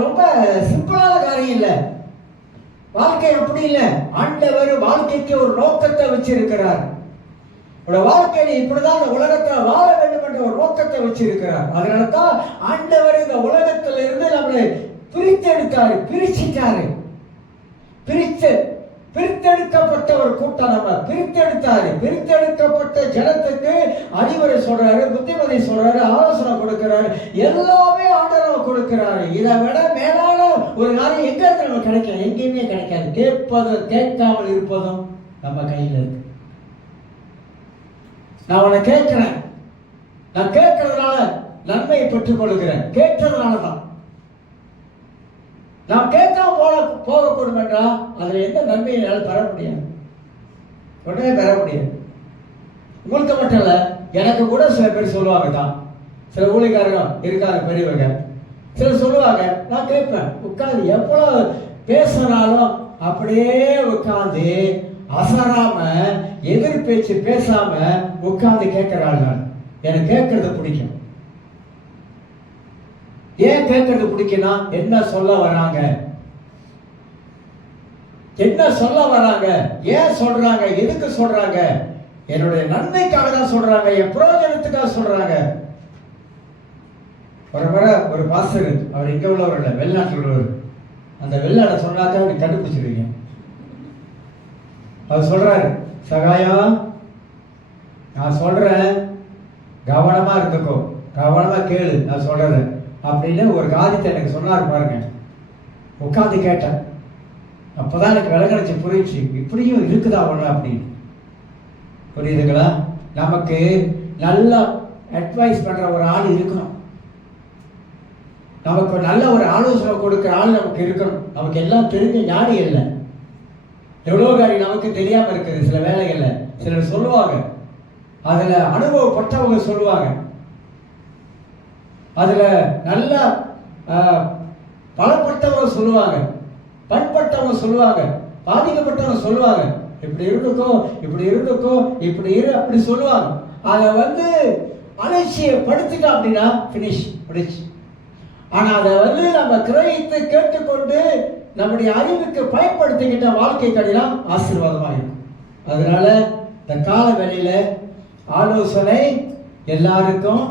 ரொம்ப சிம்பிளான காரியம் இல்லை. வாழ்க்கை அப்படி இல்லை. ஆண்டவர் வாழ்க்கைக்கு ஒரு நோக்கத்தை வச்சிருக்கிறார். வாழ்க்கையில இப்படிதான் இந்த உலகத்துல வாழ வேண்டும் என்ற ஒரு நோக்கத்தை வச்சிருக்கிறார். அதனாலதான் ஆண்டவர் இந்த உலகத்துல இருந்து நம்மளை பிரித்தெடுத்தாரு, பிரிச்சிட்டாரு. பிரித்தெடுக்கப்பட்ட ஒரு கூட்டம், நம்ம பிரித்தெடுத்தாரு. பிரித்தெடுக்கப்பட்ட ஜனத்துக்கு அறிவுரை சொல்றாரு, புத்திமதி சொல்றாரு, ஆலோசனை கொடுக்கிறாரு, எல்லாமே ஆண்டவர் கொடுக்கிறாரு. இதை விட மேலான ஒரு காரியம் எங்க இருந்து நம்ம கிடைக்கும்? எங்கேயுமே கிடைக்காது. கேட்பதும் கேட்காமல் இருப்பதும் நம்ம கையில் இருக்கு. நான் உன்னை கேட்கிறேன், நான் கேட்கறதுனால நன்மையை பெற்றுக் கொள்கிறேன், கேட்டதுனால தான். நான் கேட்காம போகக்கூடும் என்றால் அதுல எந்த நன்மையினாலும் பெற முடியாது, உடனே பெற முடியாது. உங்களுக்கு மட்டும் இல்ல, எனக்கு கூட சில பேர் சொல்லுவாங்க தான், சில ஊழியக்காரங்க இருக்காங்க பெரியவங்க, சிலர் சொல்லுவாங்க, நான் கேட்பேன், உட்காந்து எவ்வளவு பேசினாலும் அப்படியே உட்காந்து அசராம எதிர் பேச்சு பேசாம உட்கார்ந்து கேட்கிறாள். எனக்கு கேட்கறது பிடிக்கும். ஏன் கேட்கறது பிடிக்கும்னா, என்ன சொல்ல வராங்க, என்ன சொல்ல வராங்க, ஏன் சொல்றாங்க, எதுக்கு சொல்றாங்க, என்னுடைய நன்மைக்காக தான் சொல்றாங்க, என் பிரயோஜனத்துக்காக சொல்றாங்க. ஒரு முறை ஒரு பாஸ்டர், அவர் இங்க உள்ளவர் இல்லை, வெளிநாட்டில் உள்ளவர், அந்த வெளிநாட்டை சொன்னாக்கா அப்படி கண்டுபிடிச்சிருவீங்க. அவர் சொல்றாரு, சகாயா நான் சொல்றேன், கவனமா இருந்துக்கோ, கவனமா கேளு நான் சொல்றேன் அப்படின்னு ஒரு காரியத்தை எனக்கு சொன்னார் பாருங்க. உட்காந்து கேட்டேன், அப்பதான் எனக்கு விளங்கணிச்சு, புரிச்சு, இப்படியும் இருக்குதா ஒண்ணு அப்படின்னு. புரியுதுங்களா? நமக்கு நல்லா அட்வைஸ் பண்ற ஒரு ஆள் இருக்கணும், நமக்கு நல்ல ஒரு ஆலோசனை கொடுக்கிற ஆள் நமக்கு இருக்கணும். நமக்கு எல்லாம் தெரிஞ்ச ஞானி இல்லை, எவ்வளோ காரியம் நமக்கு தெரியாம இருக்குது. சில வேலைகள்ல சிலர் சொல்லுவாங்க, அதுல அனுபவப்பட்டவங்க சொல்லுவாங்க, அதுல நல்லா பலப்பட்டவங்க சொல்லுவாங்க, பண்பட்டவங்க சொல்லுவாங்க, பாதிக்கப்பட்டவங்க சொல்லுவாங்க. இப்படி இருந்துக்கோ, இப்படி இருந்துக்கோ, இப்படி இரு அப்படி சொல்லுவாங்க. அதை வந்து அலட்சியப்படுத்திட்டோம் அப்படின்னா ஃபினிஷ் முடிச்சு. ஆனால் அதை வந்து நம்ம கிரகித்து கேட்டுக்கொண்டு நம்முடைய அறிவுக்கு பயன்படுத்திக்கிட்ட வாழ்க்கை கடினம் ஆசீர்வாதமாக இருக்கும். அதனால இந்த கால வேளையில ஆலோசனை எல்லாருக்கும்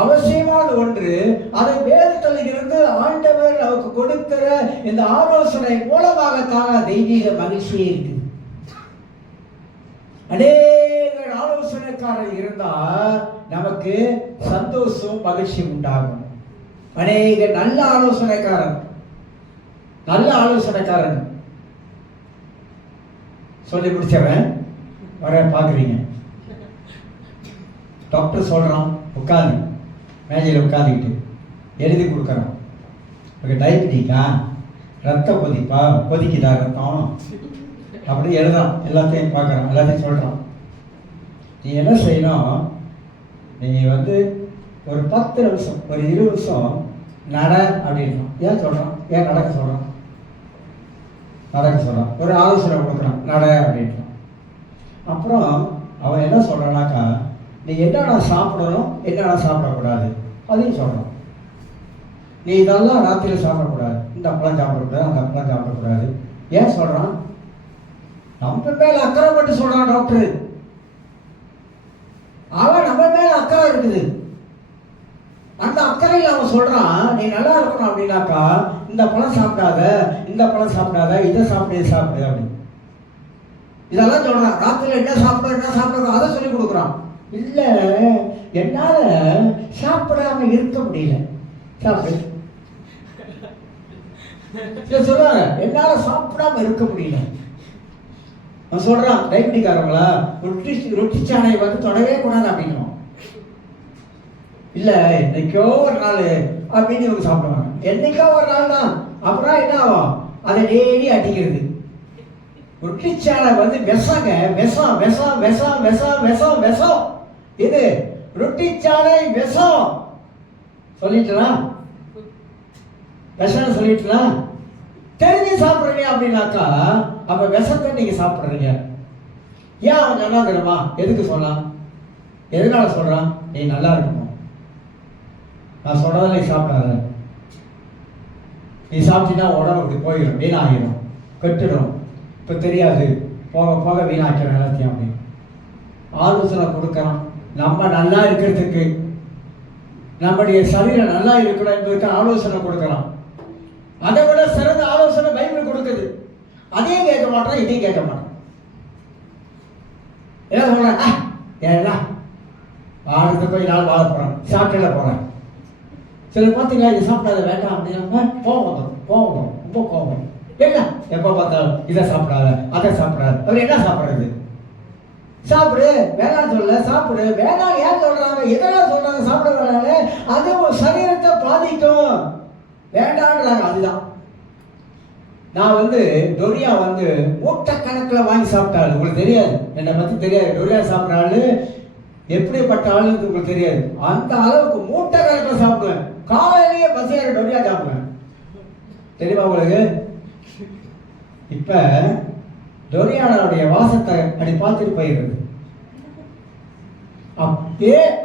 அவசியமான ஒன்று. அது வேதத்தில் இருந்து ஆண்டவர் நமக்கு கொடுக்கிற இந்த ஆலோசனை மூலமாகத்தான் தெய்வீக மகிழ்ச்சியே இருக்கு. அநேக ஆலோசனைக்காரர் இருந்தால் நமக்கு சந்தோஷம் மகிழ்ச்சி உண்டாகும். அநேக நல்ல ஆலோசனைக்காரன் சொல்லி முடிச்சவன் வர பாக்குறீங்க. டாக்டர் சொல்றான், உட்காந்து மேஜையில் உட்காந்துக்கிட்டு எழுதி கொடுக்குறான். டயபெட்டிக்கா, ரத்தம் கொதிக்குதா ரத்தம் அப்படி எழுதான். எல்லாத்தையும் பார்க்குறான், எல்லாத்தையும் சொல்கிறான். நீ என்ன செய்யணும், நீங்கள் வந்து ஒரு 10 நிமிஷம் ஒரு 20 நிமிஷம் நட அப்படின்னா. ஏன் சொல்கிறான், ஏன் நடக்க சொல்கிறான்? ஒரு ஆலோசனை கொடுக்குறான், நட அப்படின்றான். அப்புறம் அவன் என்ன சொல்கிறான்னாக்கா, நீ என்னென்ன சாப்பிடணும் என்னென்ன சாப்பிடக்கூடாது அதையும் சொல்கிறான். நீ இதெல்லாம் ராத்திரியில் சாப்பிடக்கூடாது, இந்த பழம் சாப்பிடக்கூடாது, அந்த பழம் சாப்பிடக்கூடாது. ஏன் சொல்கிறான்? நம்ம மேல அக்கறை பட்டு சொல்றான் டாக்டர். அவன் நம்ம மேல அக்கறை இருக்குது. அந்த அக்கறையில் அவன் சொல்றான், நீ நல்லா இருக்கணும் அப்படின்னாக்கா இந்த பழம் சாப்பிடாத, இந்த பழம் சாப்பிடாத, இதை சாப்பிடு அப்படின்னு இதெல்லாம் சொல்றான். ராத்திரியில் என்ன சாப்பிட அதை சொல்லி கொடுக்குறான். இல்லை, என்னால சாப்பிடாம இருக்க முடியல, சாப்பிடு. சொல்றாங்க, என்னால சாப்பிடாம இருக்க முடியல. அவன் சொல்றான், டயபெட்டிக்காரங்களா ரொட்டி சாணை வந்து தொடவே கூடாது அப்படின்னு. இல்ல, என்னைக்கோ ஒரு நாள் அப்படின்னு இவங்க சாப்பிடுவாங்க. என்னைக்கோ ஒரு நாள் தான். அப்புறம் என்ன ஆகும், அதை டெய்லி அடிக்கிறது. ரொட்டி சாணை வந்து விஷங்க, விஷம். இது ரொட்டி சாணை விஷம் சொல்லிட்டுலாம், விஷம் சொல்லிட்டுலாம் தெரிஞ்சு சாப்பிட்றீங்க அப்படின்னாக்கா அப்ப விஷத்தை நீங்க சாப்பிட்றீங்க. ஏன் அவன் நல்லா தெரியுமா? எதுக்கு சொன்னான்? எதனால சொல்றான்? நீ நல்லா இருக்கணும், நான் சொல்றதை நீ சாப்பிடாத. நீ சாப்பிட்டீங்கன்னா உடம்பு அப்படி போயிடும், வீணாகிடும், கெட்டுடும். இப்ப தெரியாது, போக போக வீணாக்கிறோம் எல்லாத்தையும் அப்படின்னு ஆலோசனை கொடுக்கறான். நம்ம நல்லா இருக்கிறதுக்கு, நம்முடைய சரீரம் நல்லா இருக்கணும் என்பதற்கு ஆலோசனை கொடுக்கலாம். அதை விட சிறந்த ஆலோசனை பைபிள் கொடுக்குது. அதையும் கேட்க மாட்டான், இதையும் கேட்க மாட்டான். என்ன சொல்றான்? ஏன்னா வாழ்க்கை போய் நாள் வாழ போறான், சாப்பிட போறான். சில பார்த்தீங்களா, இது சாப்பிடாத வேண்டாம் அப்படின்னா கோபம் வந்துடும், ரொம்ப கோபம். என்ன எப்போ பார்த்தாலும் இதை சாப்பிடாத, அதை சாப்பிடாத. அவர் என்ன சாப்பிட்றது? சாப்பிடு, வேணாம் சொல்ல, சாப்பிடு. வேணாம் ஏன் சொல்றாங்க, எதெல்லாம் சொல்றாங்க சாப்பிட வேணாங்க? அது ஒரு சரீரத்தை பாதிக்கும், வேண்டான்றாங்க. அதுதான் நான் வந்து டொரியா வந்து மூட்டை கணக்கில் வாங்கி சாப்பிட்டாள். உங்களுக்கு தெரியாது, என்னை பற்றி தெரியாது. டொரியா சாப்பிட்றாள் எப்படிப்பட்ட ஆளுன்னு உங்களுக்கு தெரியாது. அந்த அளவுக்கு மூட்டை கணக்கில் சாப்பிடுவேன். காலையிலேயே பசியாக டொரியா சாப்பிடுவேன், தெரியுமா உங்களுக்கு? இப்ப டொரியானுடைய வாசத்தை அப்படி பார்த்துட்டு போயிடுறது.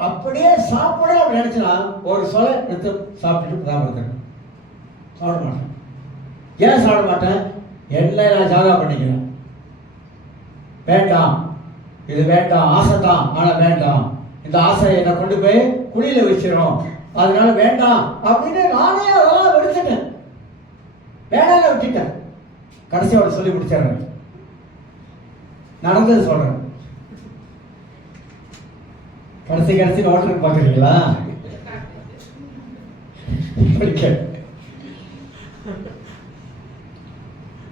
அப்படியே சாப்பிட அப்படி நினைச்சுனா ஒரு சொலை எடுத்து சாப்பிட்டுட்டு தான் இருக்கிறேன். சாப்பிட மாட்டேன். ஏன் சாப்பிட மாட்டேன்? என்ன நான் ஜாகா பண்ணிக்கிறேன். வேண்டாம், இது வேண்டாம், ஆசை தான், ஆனால் வேண்டாம். இந்த ஆசை என்னை கொண்டு போய் குழியில வச்சிடும், அதனால வேண்டாம் அப்படின்னு நானே அதெல்லாம் எடுத்துட்டேன். வேணால விட்டுட்டேன். கடைசியோட சொல்லி முடிச்சிடுறேன், நடந்தது சொல்றேன். கடைசி நோட்டு பாக்குறீங்களா?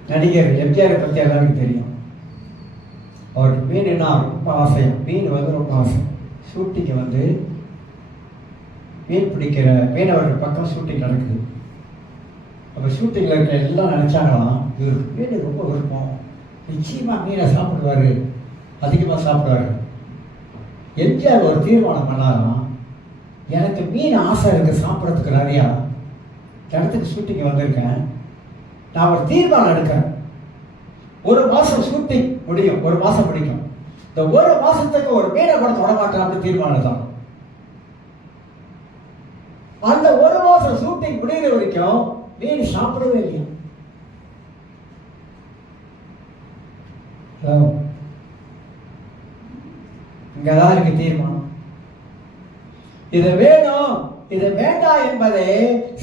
நடிகர் எம்ஜிஆரை பத்தி எல்லாருக்கும் தெரியும். அவருக்கு மீன்னா ரொம்ப ஆசையம். மீன் வந்து ரொம்ப ஆசை. ஷூட்டிங்கு வந்து மீன் பிடிக்கிற மீனவர்கள் பக்கம் ஷூட்டிங் நடக்குது. அப்போ ஷூட்டிங்கில் இருக்க எல்லாம் நினச்சாங்களாம், இவருக்கு மீன் ரொம்ப விருப்பம், நிச்சயமாக மீனை சாப்பிடுவார், அதிகமாக சாப்பிடுவார். எம்ஜிஆர் ஒரு தீர்மானம் பண்ணாராம், எனக்கு மீன் ஆசை இருக்குது சாப்பிட்றதுக்கு நிறையா, இடத்துக்கு ஷூட்டிங் வந்திருக்கேன், நான் ஒரு தீர்மானம் எடுக்கிறேன். ஒரு மாசம் ஷூட்டிங் முடியும், ஒரு மாசம் பிடிக்கும். இந்த ஒரு மாசத்துக்கு ஒரு மீனை கூட தொட மாட்டேன் அப்படின்னு தீர்மானம் தான். அந்த ஒரு மாசம் ஷூட்டிங் முடிகிற வரைக்கும் மீன் சாப்பிடவே இல்லையா. இங்கதான் இருக்கு தீர்மானம். இது வேணும் இது வேண்டாம் என்பதை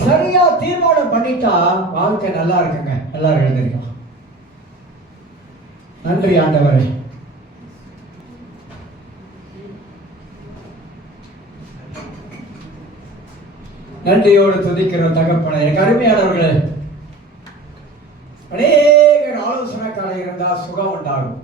சரியா தீர்மானம் பண்ணிட்டா வாழ்க்கை நல்லா இருக்குங்க. எல்லாரும் எழுந்திருக்கலாம். நன்றி ஆண்டவரே. நன்றியோடு துதிக்கிறோம் தகப்பனே. எனக்கு அருமையானவர்களே, அநேக ஆலோசனைக்காரர் இருந்தால் சுகம் உண்டாகும்.